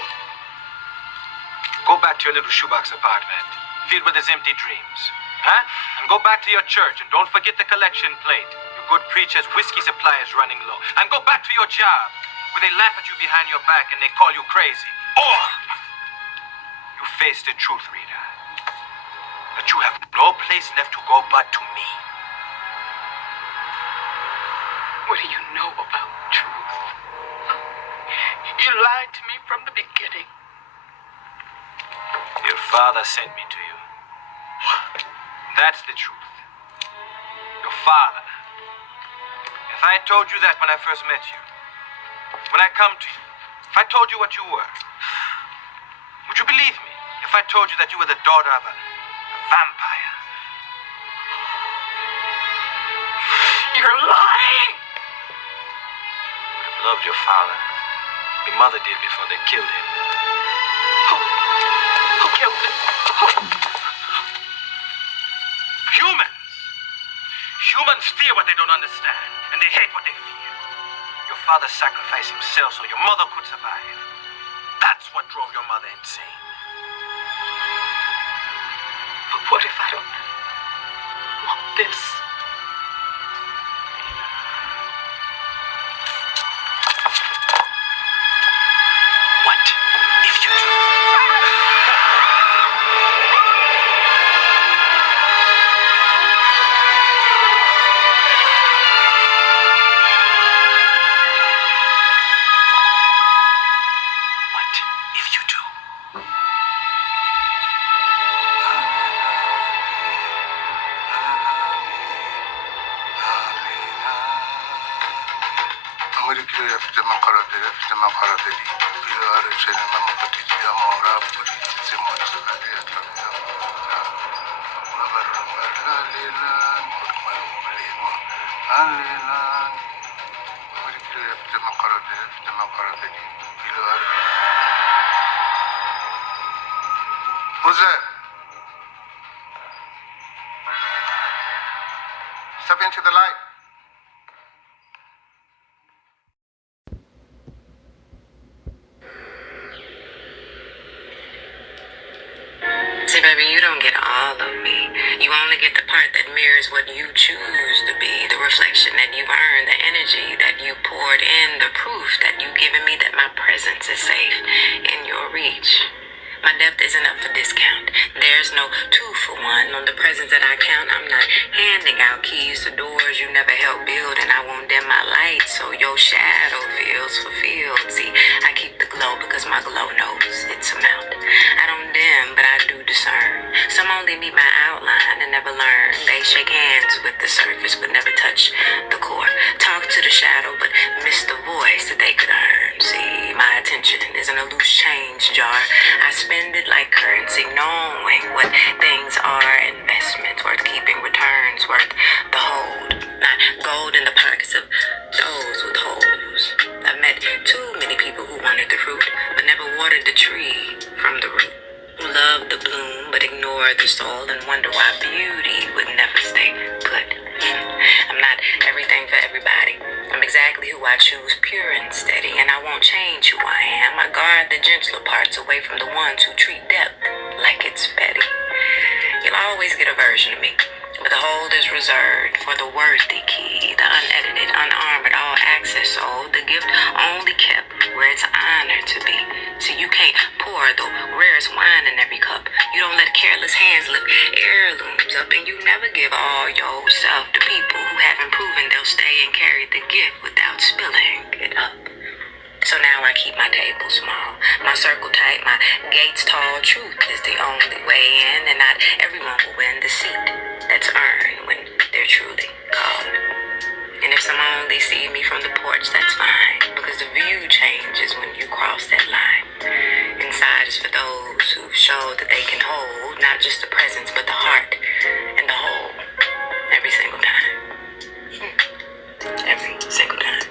Go back to your little shoebox apartment, filled with his empty dreams. Huh? And go back to your church, and don't forget the collection plate. Your good preacher's whiskey supply is running low. And go back to your job, where they laugh at you behind your back and they call you crazy. Or you face the truth, Rita. That you have no place left to go but to me. What do you know about truth? You lied to me from the beginning. Your father sent me to you. That's the truth. Your father. If I told you that when I first met you, when I come to you, if I told you what you were, would you believe me if I told you that you were the daughter of a vampire? You're lying! I've loved your father. Your mother did before they killed him. Who killed him? Humans! Humans fear what they don't understand, and they hate what they fear. Your father sacrificed himself so your mother could survive. That's what drove your mother insane. But what if I don't want this? What if you do? What if you do? Amerika afite amakarate iyo aretse n'amapatiki y'amahoro zimutse Who's that? Step into the light. See, baby, you don't get all of me. You only get the part that mirrors what you choose to be, the reflection that you've earned, the energy that you poured in, the proof that you've given me that my presence is safe in your reach. My depth isn't up for discount. There's no 2-for-1 on the presence that I count. I'm not handing out keys to doors you never helped build, and I won't dim my light so your shadow feels fulfilled. See, I keep the glow because my glow knows its amount. I don't dim, but I do discern. Some only only meet my outline and never learn. They shake hands with the surface but never touch the core. Talk to the shadow but miss the voice that they could earn. See, my attention isn't a loose change jar. I spend it like currency, knowing what things are investments worth keeping, returns worth the hold. Not gold in the pockets of those with holes. I've met too many people who wanted the fruit but never watered the tree from the root. Who love the bloom but ignore the soul and wonder why beauty would never stay put. I'm not everything for everybody. I'm exactly who I choose, pure and steady, and I won't change who I am. I guard the gentler parts away from the ones who treat depth like it's petty. You'll always get a version of me, but the hold is reserved for the worthy key, the unedited, unarmored, all-access soul, the gift only kept where it's honored to be. So you can't pour the rarest wine in every cup. You don't let careless hands lift heirlooms up, and you never give all yourself to people who haven't proven they'll stay and carry the gift without spilling it up. So now I keep my table small, my circle tight, my gates tall. Truth is the only way in, and not everyone will win the seat that's earned when they're truly called. And if some only see me from the porch, that's fine, because the view changes when you cross that line. Inside is for those who've showed that they can hold not just the presence, but the heart and the whole. Every single time. Every single time.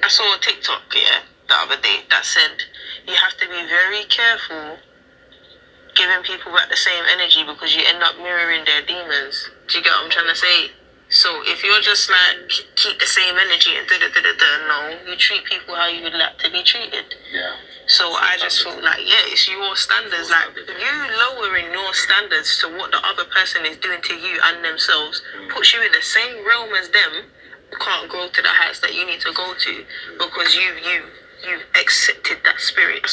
I saw a TikTok, the other day that said you have to be very careful giving people back the same energy because you end up mirroring their demons. Do you get what I'm trying to say? So if you're just like, keep the same energy and no, you treat people how you would like to be treated. Yeah. So I just feel like, it's your standards. Like, you lowering your standards to what the other person is doing to you and themselves puts you in the same realm as them. You can't grow to the heights that you need to go to because you've accepted that spirit.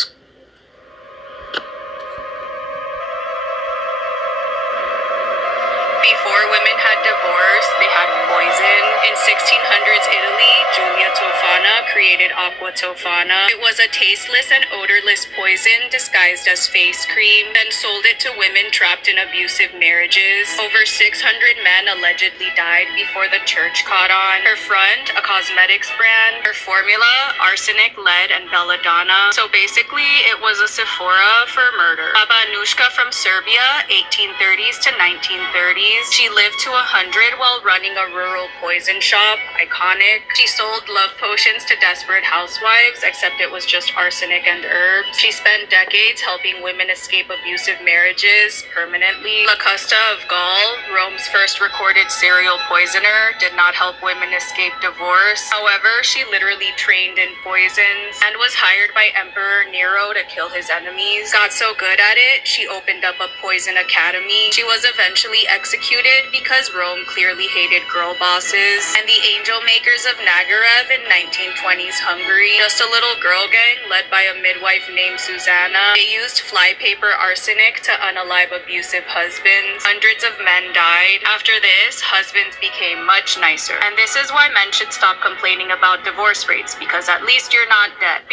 Before women had divorce, they had poison. In 1600s Italy, Giulia Tofana created aqua tofana. It was a tasteless and odorless poison disguised as face cream, then sold it to women trapped in abusive marriages. Over 600 men allegedly died before the church caught on. Her front, a cosmetics brand. Her formula, arsenic, lead, and belladonna. So basically, it was a Sephora for murder. Baba Anushka from Serbia, 1830s to 1930s. She lived to 100 while running a rural poison shop. Iconic. She sold love potions to desperate housewives, except it was just arsenic and herbs. She spent decades helping women escape abusive marriages permanently. Locusta of Gaul, Rome's first recorded serial poisoner, did not help women escape divorce. However, she literally trained in poisons and was hired by Emperor Nero to kill his enemies. Got so good at it, she opened up a poison academy. She was eventually executed because Rome clearly hated girl bosses. And the angel makers of Nagarev in 1920s Hungary, just a little girl gang led by a midwife named Susanna. They used flypaper arsenic to unalive abusive husbands. Hundreds of men died. After this, husbands became much nicer. And this is why men should stop complaining about divorce rates, because at least you're not dead.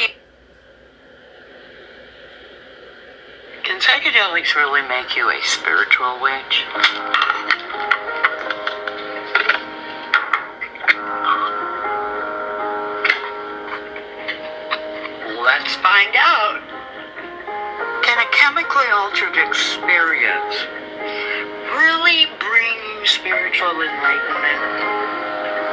Can psychedelics really make you a spiritual witch? Let's find out. Can a chemically altered experience really bring you spiritual enlightenment?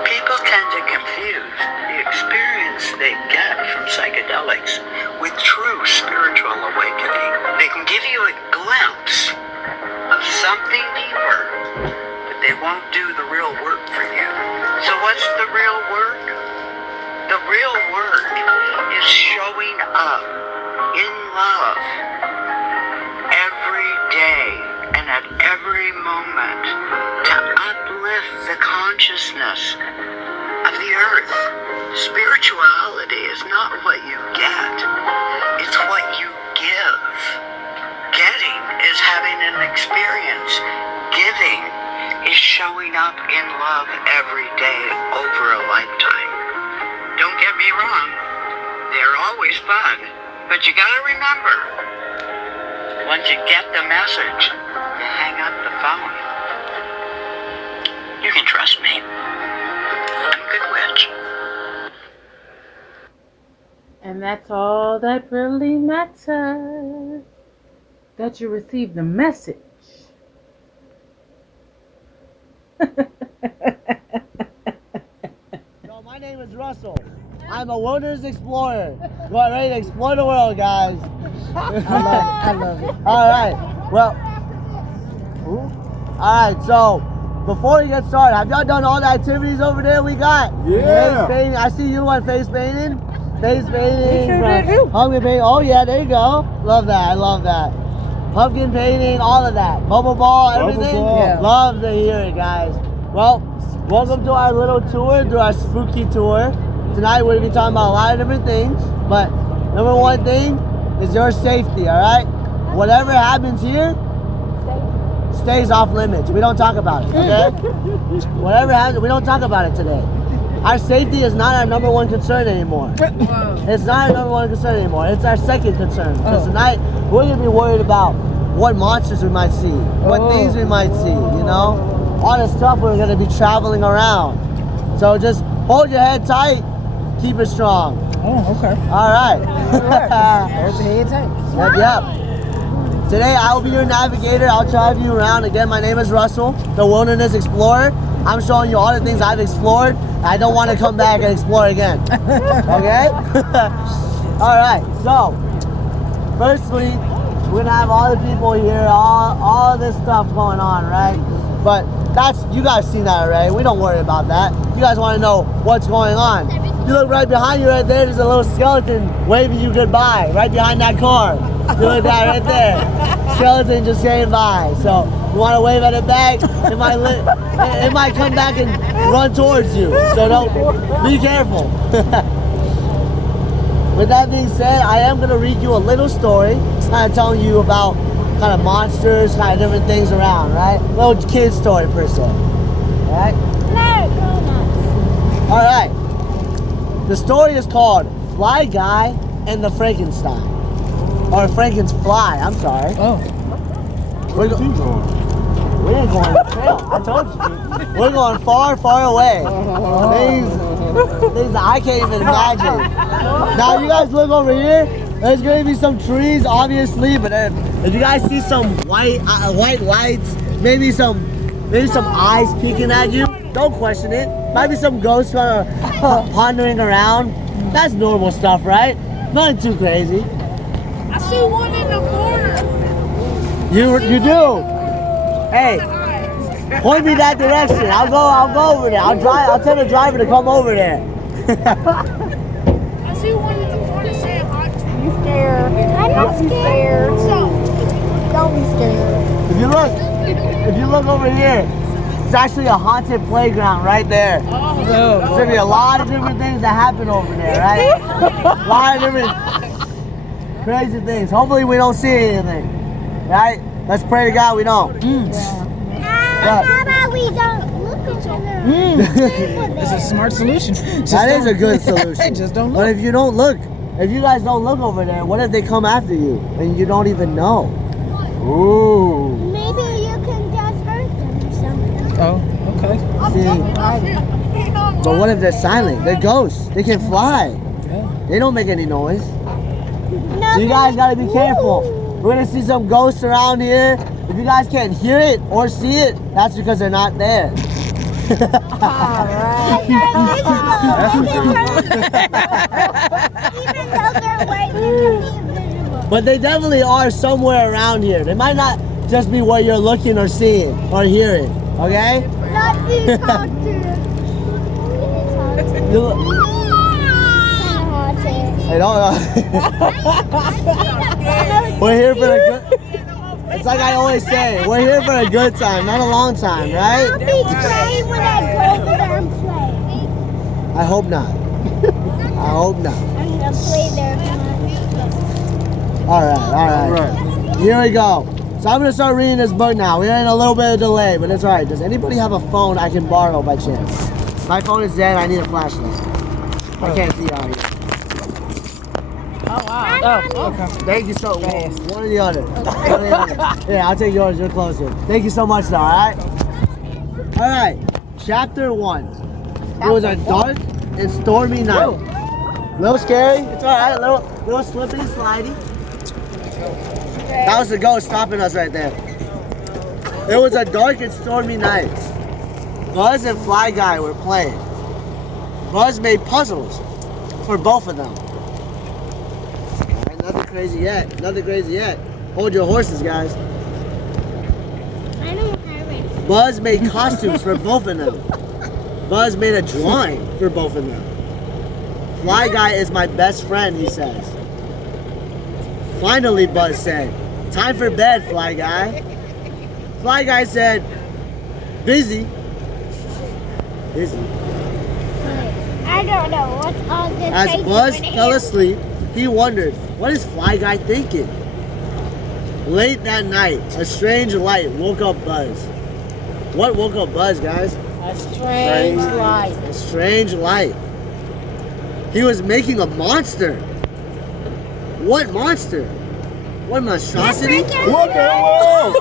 People tend to confuse the experience they get from psychedelics with true spiritual awakening. They can give you a glimpse of something deeper, but they won't do the real work for you. So what's the real work? The real work is showing up in love every day and at every moment to uplift the consciousness of the earth. Spirituality is not what you get, it's what you give. Getting is having an experience. Giving is showing up in love every day over a lifetime. Don't get me wrong, they're always fun, but you gotta remember, once you get the message, you hang up the phone. You can trust me. I'm a good witch. And that's all that really matters. That you receive the message. So my name is Russell. I'm a wilderness explorer. We're ready to explore the world, guys. I love it. All right. Well, all right. So before we get started, have y'all done all the activities over there we got? Yeah. Face painting. I see you on face painting. Face painting. sure did too. Pumpkin painting. Oh yeah, there you go. Love that. I love that. Pumpkin painting, all of that. Bubble ball, everything. ball. Yeah. Love to hear it, guys. Well, welcome to our little tour, to our spooky tour. Tonight we're going to be talking about a lot of different things, but number one thing is your safety, all right? Whatever happens here stays off limits. We don't talk about it, okay? Whatever happens, we don't talk about it today. Our safety is not our number one concern anymore. It's not our number one concern anymore. It's our second concern. Because tonight we're going to be worried about what monsters we might see, what things we might see, you know? All the stuff we're going to be traveling around. So just hold your head tight, keep it strong. Oh, okay. All right. Hold your head tight. Yep. Today I will be your navigator. I'll drive you around. Again, my name is Russell, the Wilderness Explorer. I'm showing you all the things I've explored. I don't want to come back and explore again. Okay? All right. So, firstly, we're gonna have all the people here, all this stuff going on, right? But you guys seen that already. We don't worry about that. You guys want to know what's going on. You look right behind you right there, there's a little skeleton waving you goodbye right behind that car. You look at that right there. Skeleton just saying bye. So you want to wave at it back, it might come back and run towards you. So don't be careful. With that being said, I am going to read you a little story, kind of telling you about kind of monsters, kind of different things around, right? Little kid story per se. Alright? Alright. The story is called Fly Guy and the Frankenstein. Or Frankenfly, I'm sorry. Oh. We ain't going to trail. I told you. We're going far, far away. Things that I can't even imagine. Now you guys look over here. There's going to be some trees, obviously, but if you guys see some white lights, maybe some eyes peeking at you, don't question it. Might be some ghosts kind of pondering around. That's normal stuff, right? Nothing too crazy. I see one in the corner. You do. Hey, point me that direction. I'll go over there. I'll tell the driver to come over there. I see one in the corner saying hi to you. You scared. I'm not scared. Don't be scared. If you look over here, it's actually a haunted playground right there. Oh. There's gonna be a lot of different things that happen over there, right? A lot of different crazy things. Hopefully we don't see anything, right? Let's pray to God we don't. How about we don't look at each other? It's a smart solution. That is a good solution. Just don't But look. if you don't look, if you guys don't look over there, what if they come after you and you don't even know? Ooh. Maybe you can just hurt them or something. Oh, okay. See, but what if they're silent? They're ghosts. They can fly. Yeah. They don't make any noise. So you guys gotta be careful. We're gonna see some ghosts around here. If you guys can't hear it or see it, that's because they're not there. But they definitely are somewhere around here. They might not just be where you're looking or seeing or hearing. Okay? Not these haunted. Hey, don't. We're here for a good. It's like I always say, we're here for a good time, not a long time, right? I'll be playing when I go over there and play. I hope not. I hope not. I'm gonna play there. All right. Here we go. So I'm gonna start reading this book now. We're in a little bit of delay, but it's alright. Does anybody have a phone I can borrow by chance? My phone is dead. I need a flashlight. I can't see out here. Oh wow. Oh, okay. Thank you so much. One or the other. Yeah, I'll take yours. You're closer. Thank you so much, though. All right. Chapter 1. It was a dark and stormy night. A little scary. It's all right. A little slippity slidey. That was the ghost stopping us right there. It was a dark and stormy night. Buzz and Fly Guy were playing. Buzz made puzzles for both of them. Nothing crazy yet. Nothing crazy yet. Hold your horses, guys. I don't have it. Buzz made costumes for both of them. Buzz made a drawing for both of them. Fly Guy is my best friend, he says. Finally, Buzz said, time for bed, Fly Guy. Fly Guy said, busy. Busy. I don't know what's all this. As Buzz fell asleep, he wondered, what is Fly Guy thinking? Late that night, a strange light woke up Buzz. What woke up Buzz, guys? A strange light. A strange light. He was making a monster. What monster? What monstrosity? What the world?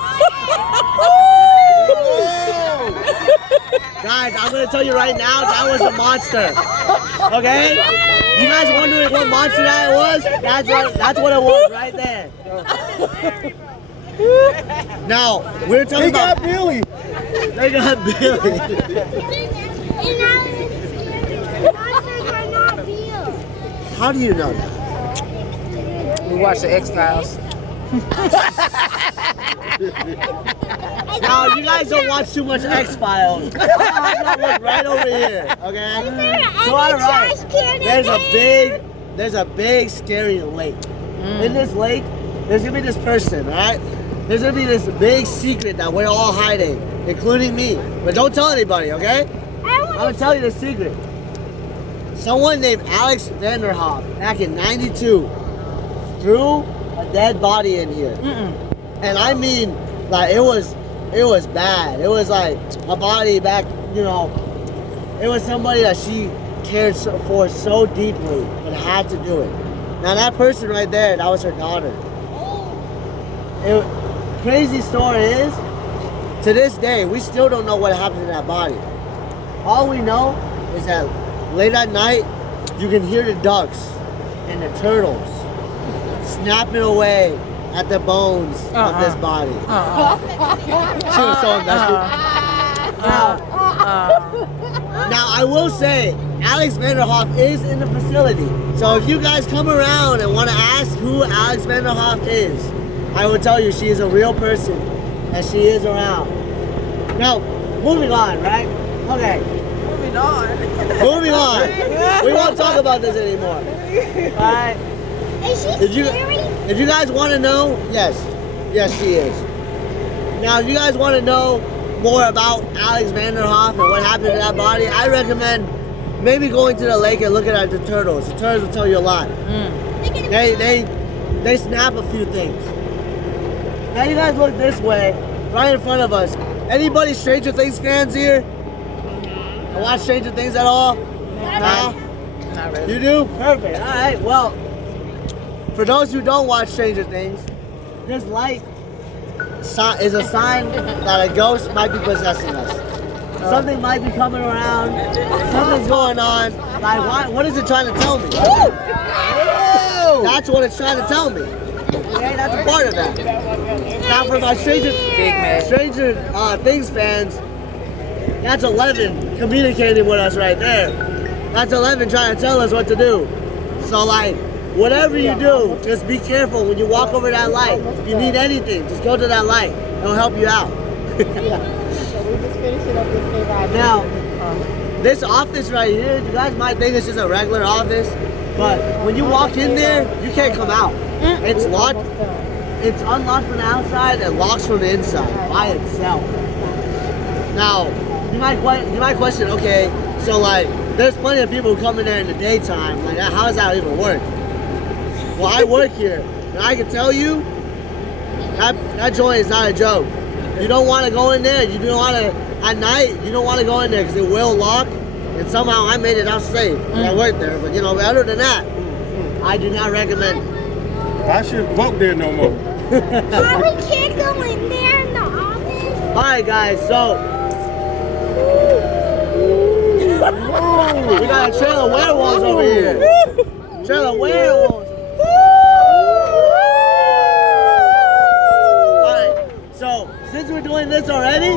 Guys, I'm gonna tell you right now, that was a monster. Okay? You guys wondering what monster that was? That's what it was right there. Now, we're talking about Billy. They got Billy. Monsters are not real. How do you know that? We watched the X-Files. Now, you guys don't watch too much X-Files. Look right over here, okay? So, all right. There's a big, scary lake. In this lake, there's gonna be this person, all right? There's gonna be this big secret that we're all hiding, including me. But don't tell anybody, okay? I'm gonna tell you the secret. Someone named Alex Vanderhoff, back in '92, threw a dead body in here. And I mean, like, it was bad. It was like a body back, you know, it was somebody that she cared for so deeply, but had to do it. Now that person right there, that was her daughter. Crazy story is, to this day, we still don't know what happened to that body. All we know is that late at night, you can hear the ducks and the turtles snapping away at the bones of this body. She was so invested. Now, I will say, Alex Vanderhoff is in the facility. So if you guys come around and want to ask who Alex Vanderhoff is, I will tell you she is a real person and she is around. Now, moving on, right? Okay. Moving on. We won't talk about this anymore. All right. Is she scary? If you guys want to know, yes, she is. Now, if you guys want to know more about Alex Vanderhoff and what happened to that body, I recommend maybe going to the lake and looking at the turtles. The turtles will tell you a lot. They snap a few things. Now, you guys look this way, right in front of us. Anybody Stranger Things fans here? Watch Stranger Things at all? No? Not really. You do? Perfect. All right. Well, for those who don't watch Stranger Things, this light is a sign that a ghost might be possessing us. Something might be coming around. Something's going on. Like, what is it trying to tell me? That's what it's trying to tell me. Okay, that's a part of that. Now, for my Stranger Things fans, that's 11 communicating with us right there. That's 11 trying to tell us what to do. So, like, whatever you do, just be careful when you walk over that light. If you need anything, just go to that light. It'll help you out. Now, this office right here, you guys might think it's just a regular office, but when you walk in there, you can't come out. It's locked. It's unlocked from the outside and locks from the inside by itself. Now, you might question, okay, so like, there's plenty of people who come in there in the daytime. Like, how does that even work? Well, I work here, and I can tell you, That joint is not a joke. You don't want to go in there. You don't want to, at night, you don't want to go in there because it will lock. And somehow I made it out safe. I worked there. But, you know, other than that, I do not recommend it. I shouldn't vote there no more. Why we can't go in there in the office? Alright guys, so we got a trail of werewolves over here. Trail of werewolves. Alright, so since we're doing this already,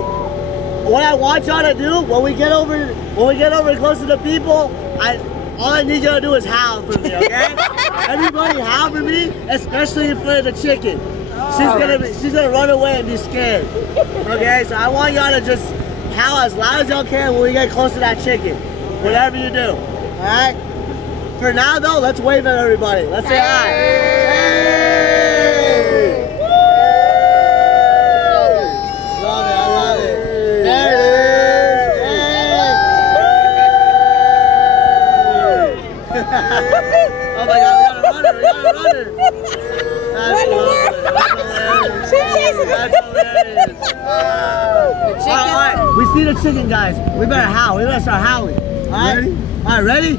what I want y'all to do when we get over close to the people, all I need y'all to do is howl for me, okay? Everybody howl for me, especially for the chicken. She's gonna run away and be scared. Okay, so I want y'all to just howl as loud as y'all can when we get close to that chicken. Whatever you do. Alright? For now though, let's wave at everybody. Let's say hi. Hey! Love it, I love it. There it is. Hey! Oh my god, we got a runner. That's hilarious. Alright, we see the chicken, guys. We better howl. We better start howling. Alright? Ready? Alright, ready?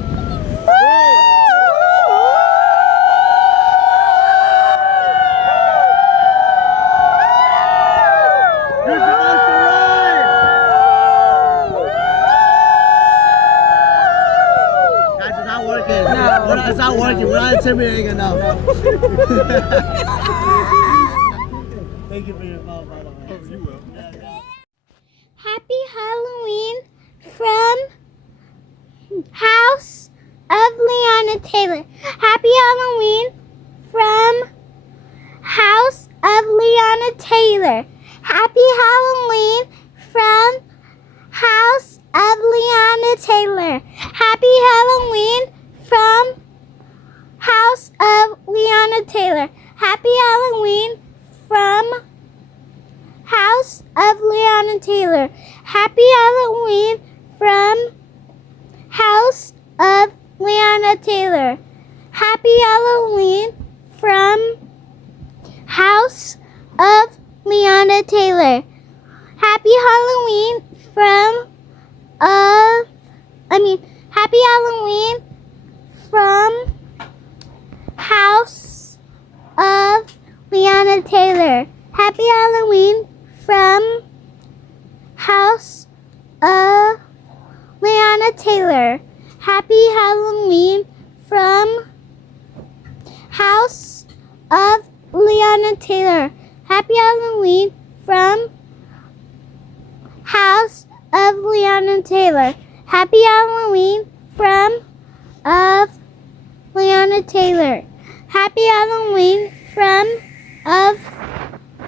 You're supposed to run! Guys, it's not working. No. It's not working. We're not intimidating enough. Thank you for your phone, by the way. Oh, you will. Happy Halloween from House of Leanna Taylor. Happy Halloween from House of Leanna Taylor. Happy Halloween from House of Leanna Taylor. Happy Halloween from House of Leanna Taylor. Happy Halloween from House of Leanna Taylor. Happy Halloween from House of Leanna Taylor. Happy Halloween from House of Leanna Taylor. Happy Halloween from Happy Halloween from House of Leanna Taylor. Happy Halloween from House of Leanna Taylor. Happy Halloween from House of Leanna Taylor. Happy Halloween from House of Leanna Taylor. Happy Halloween from Leanna Taylor. Happy Halloween from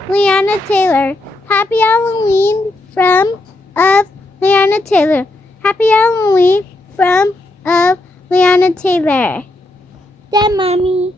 Leanna Taylor. Happy Halloween from Leanna Taylor. Happy Halloween from Leanna Taylor. That mommy.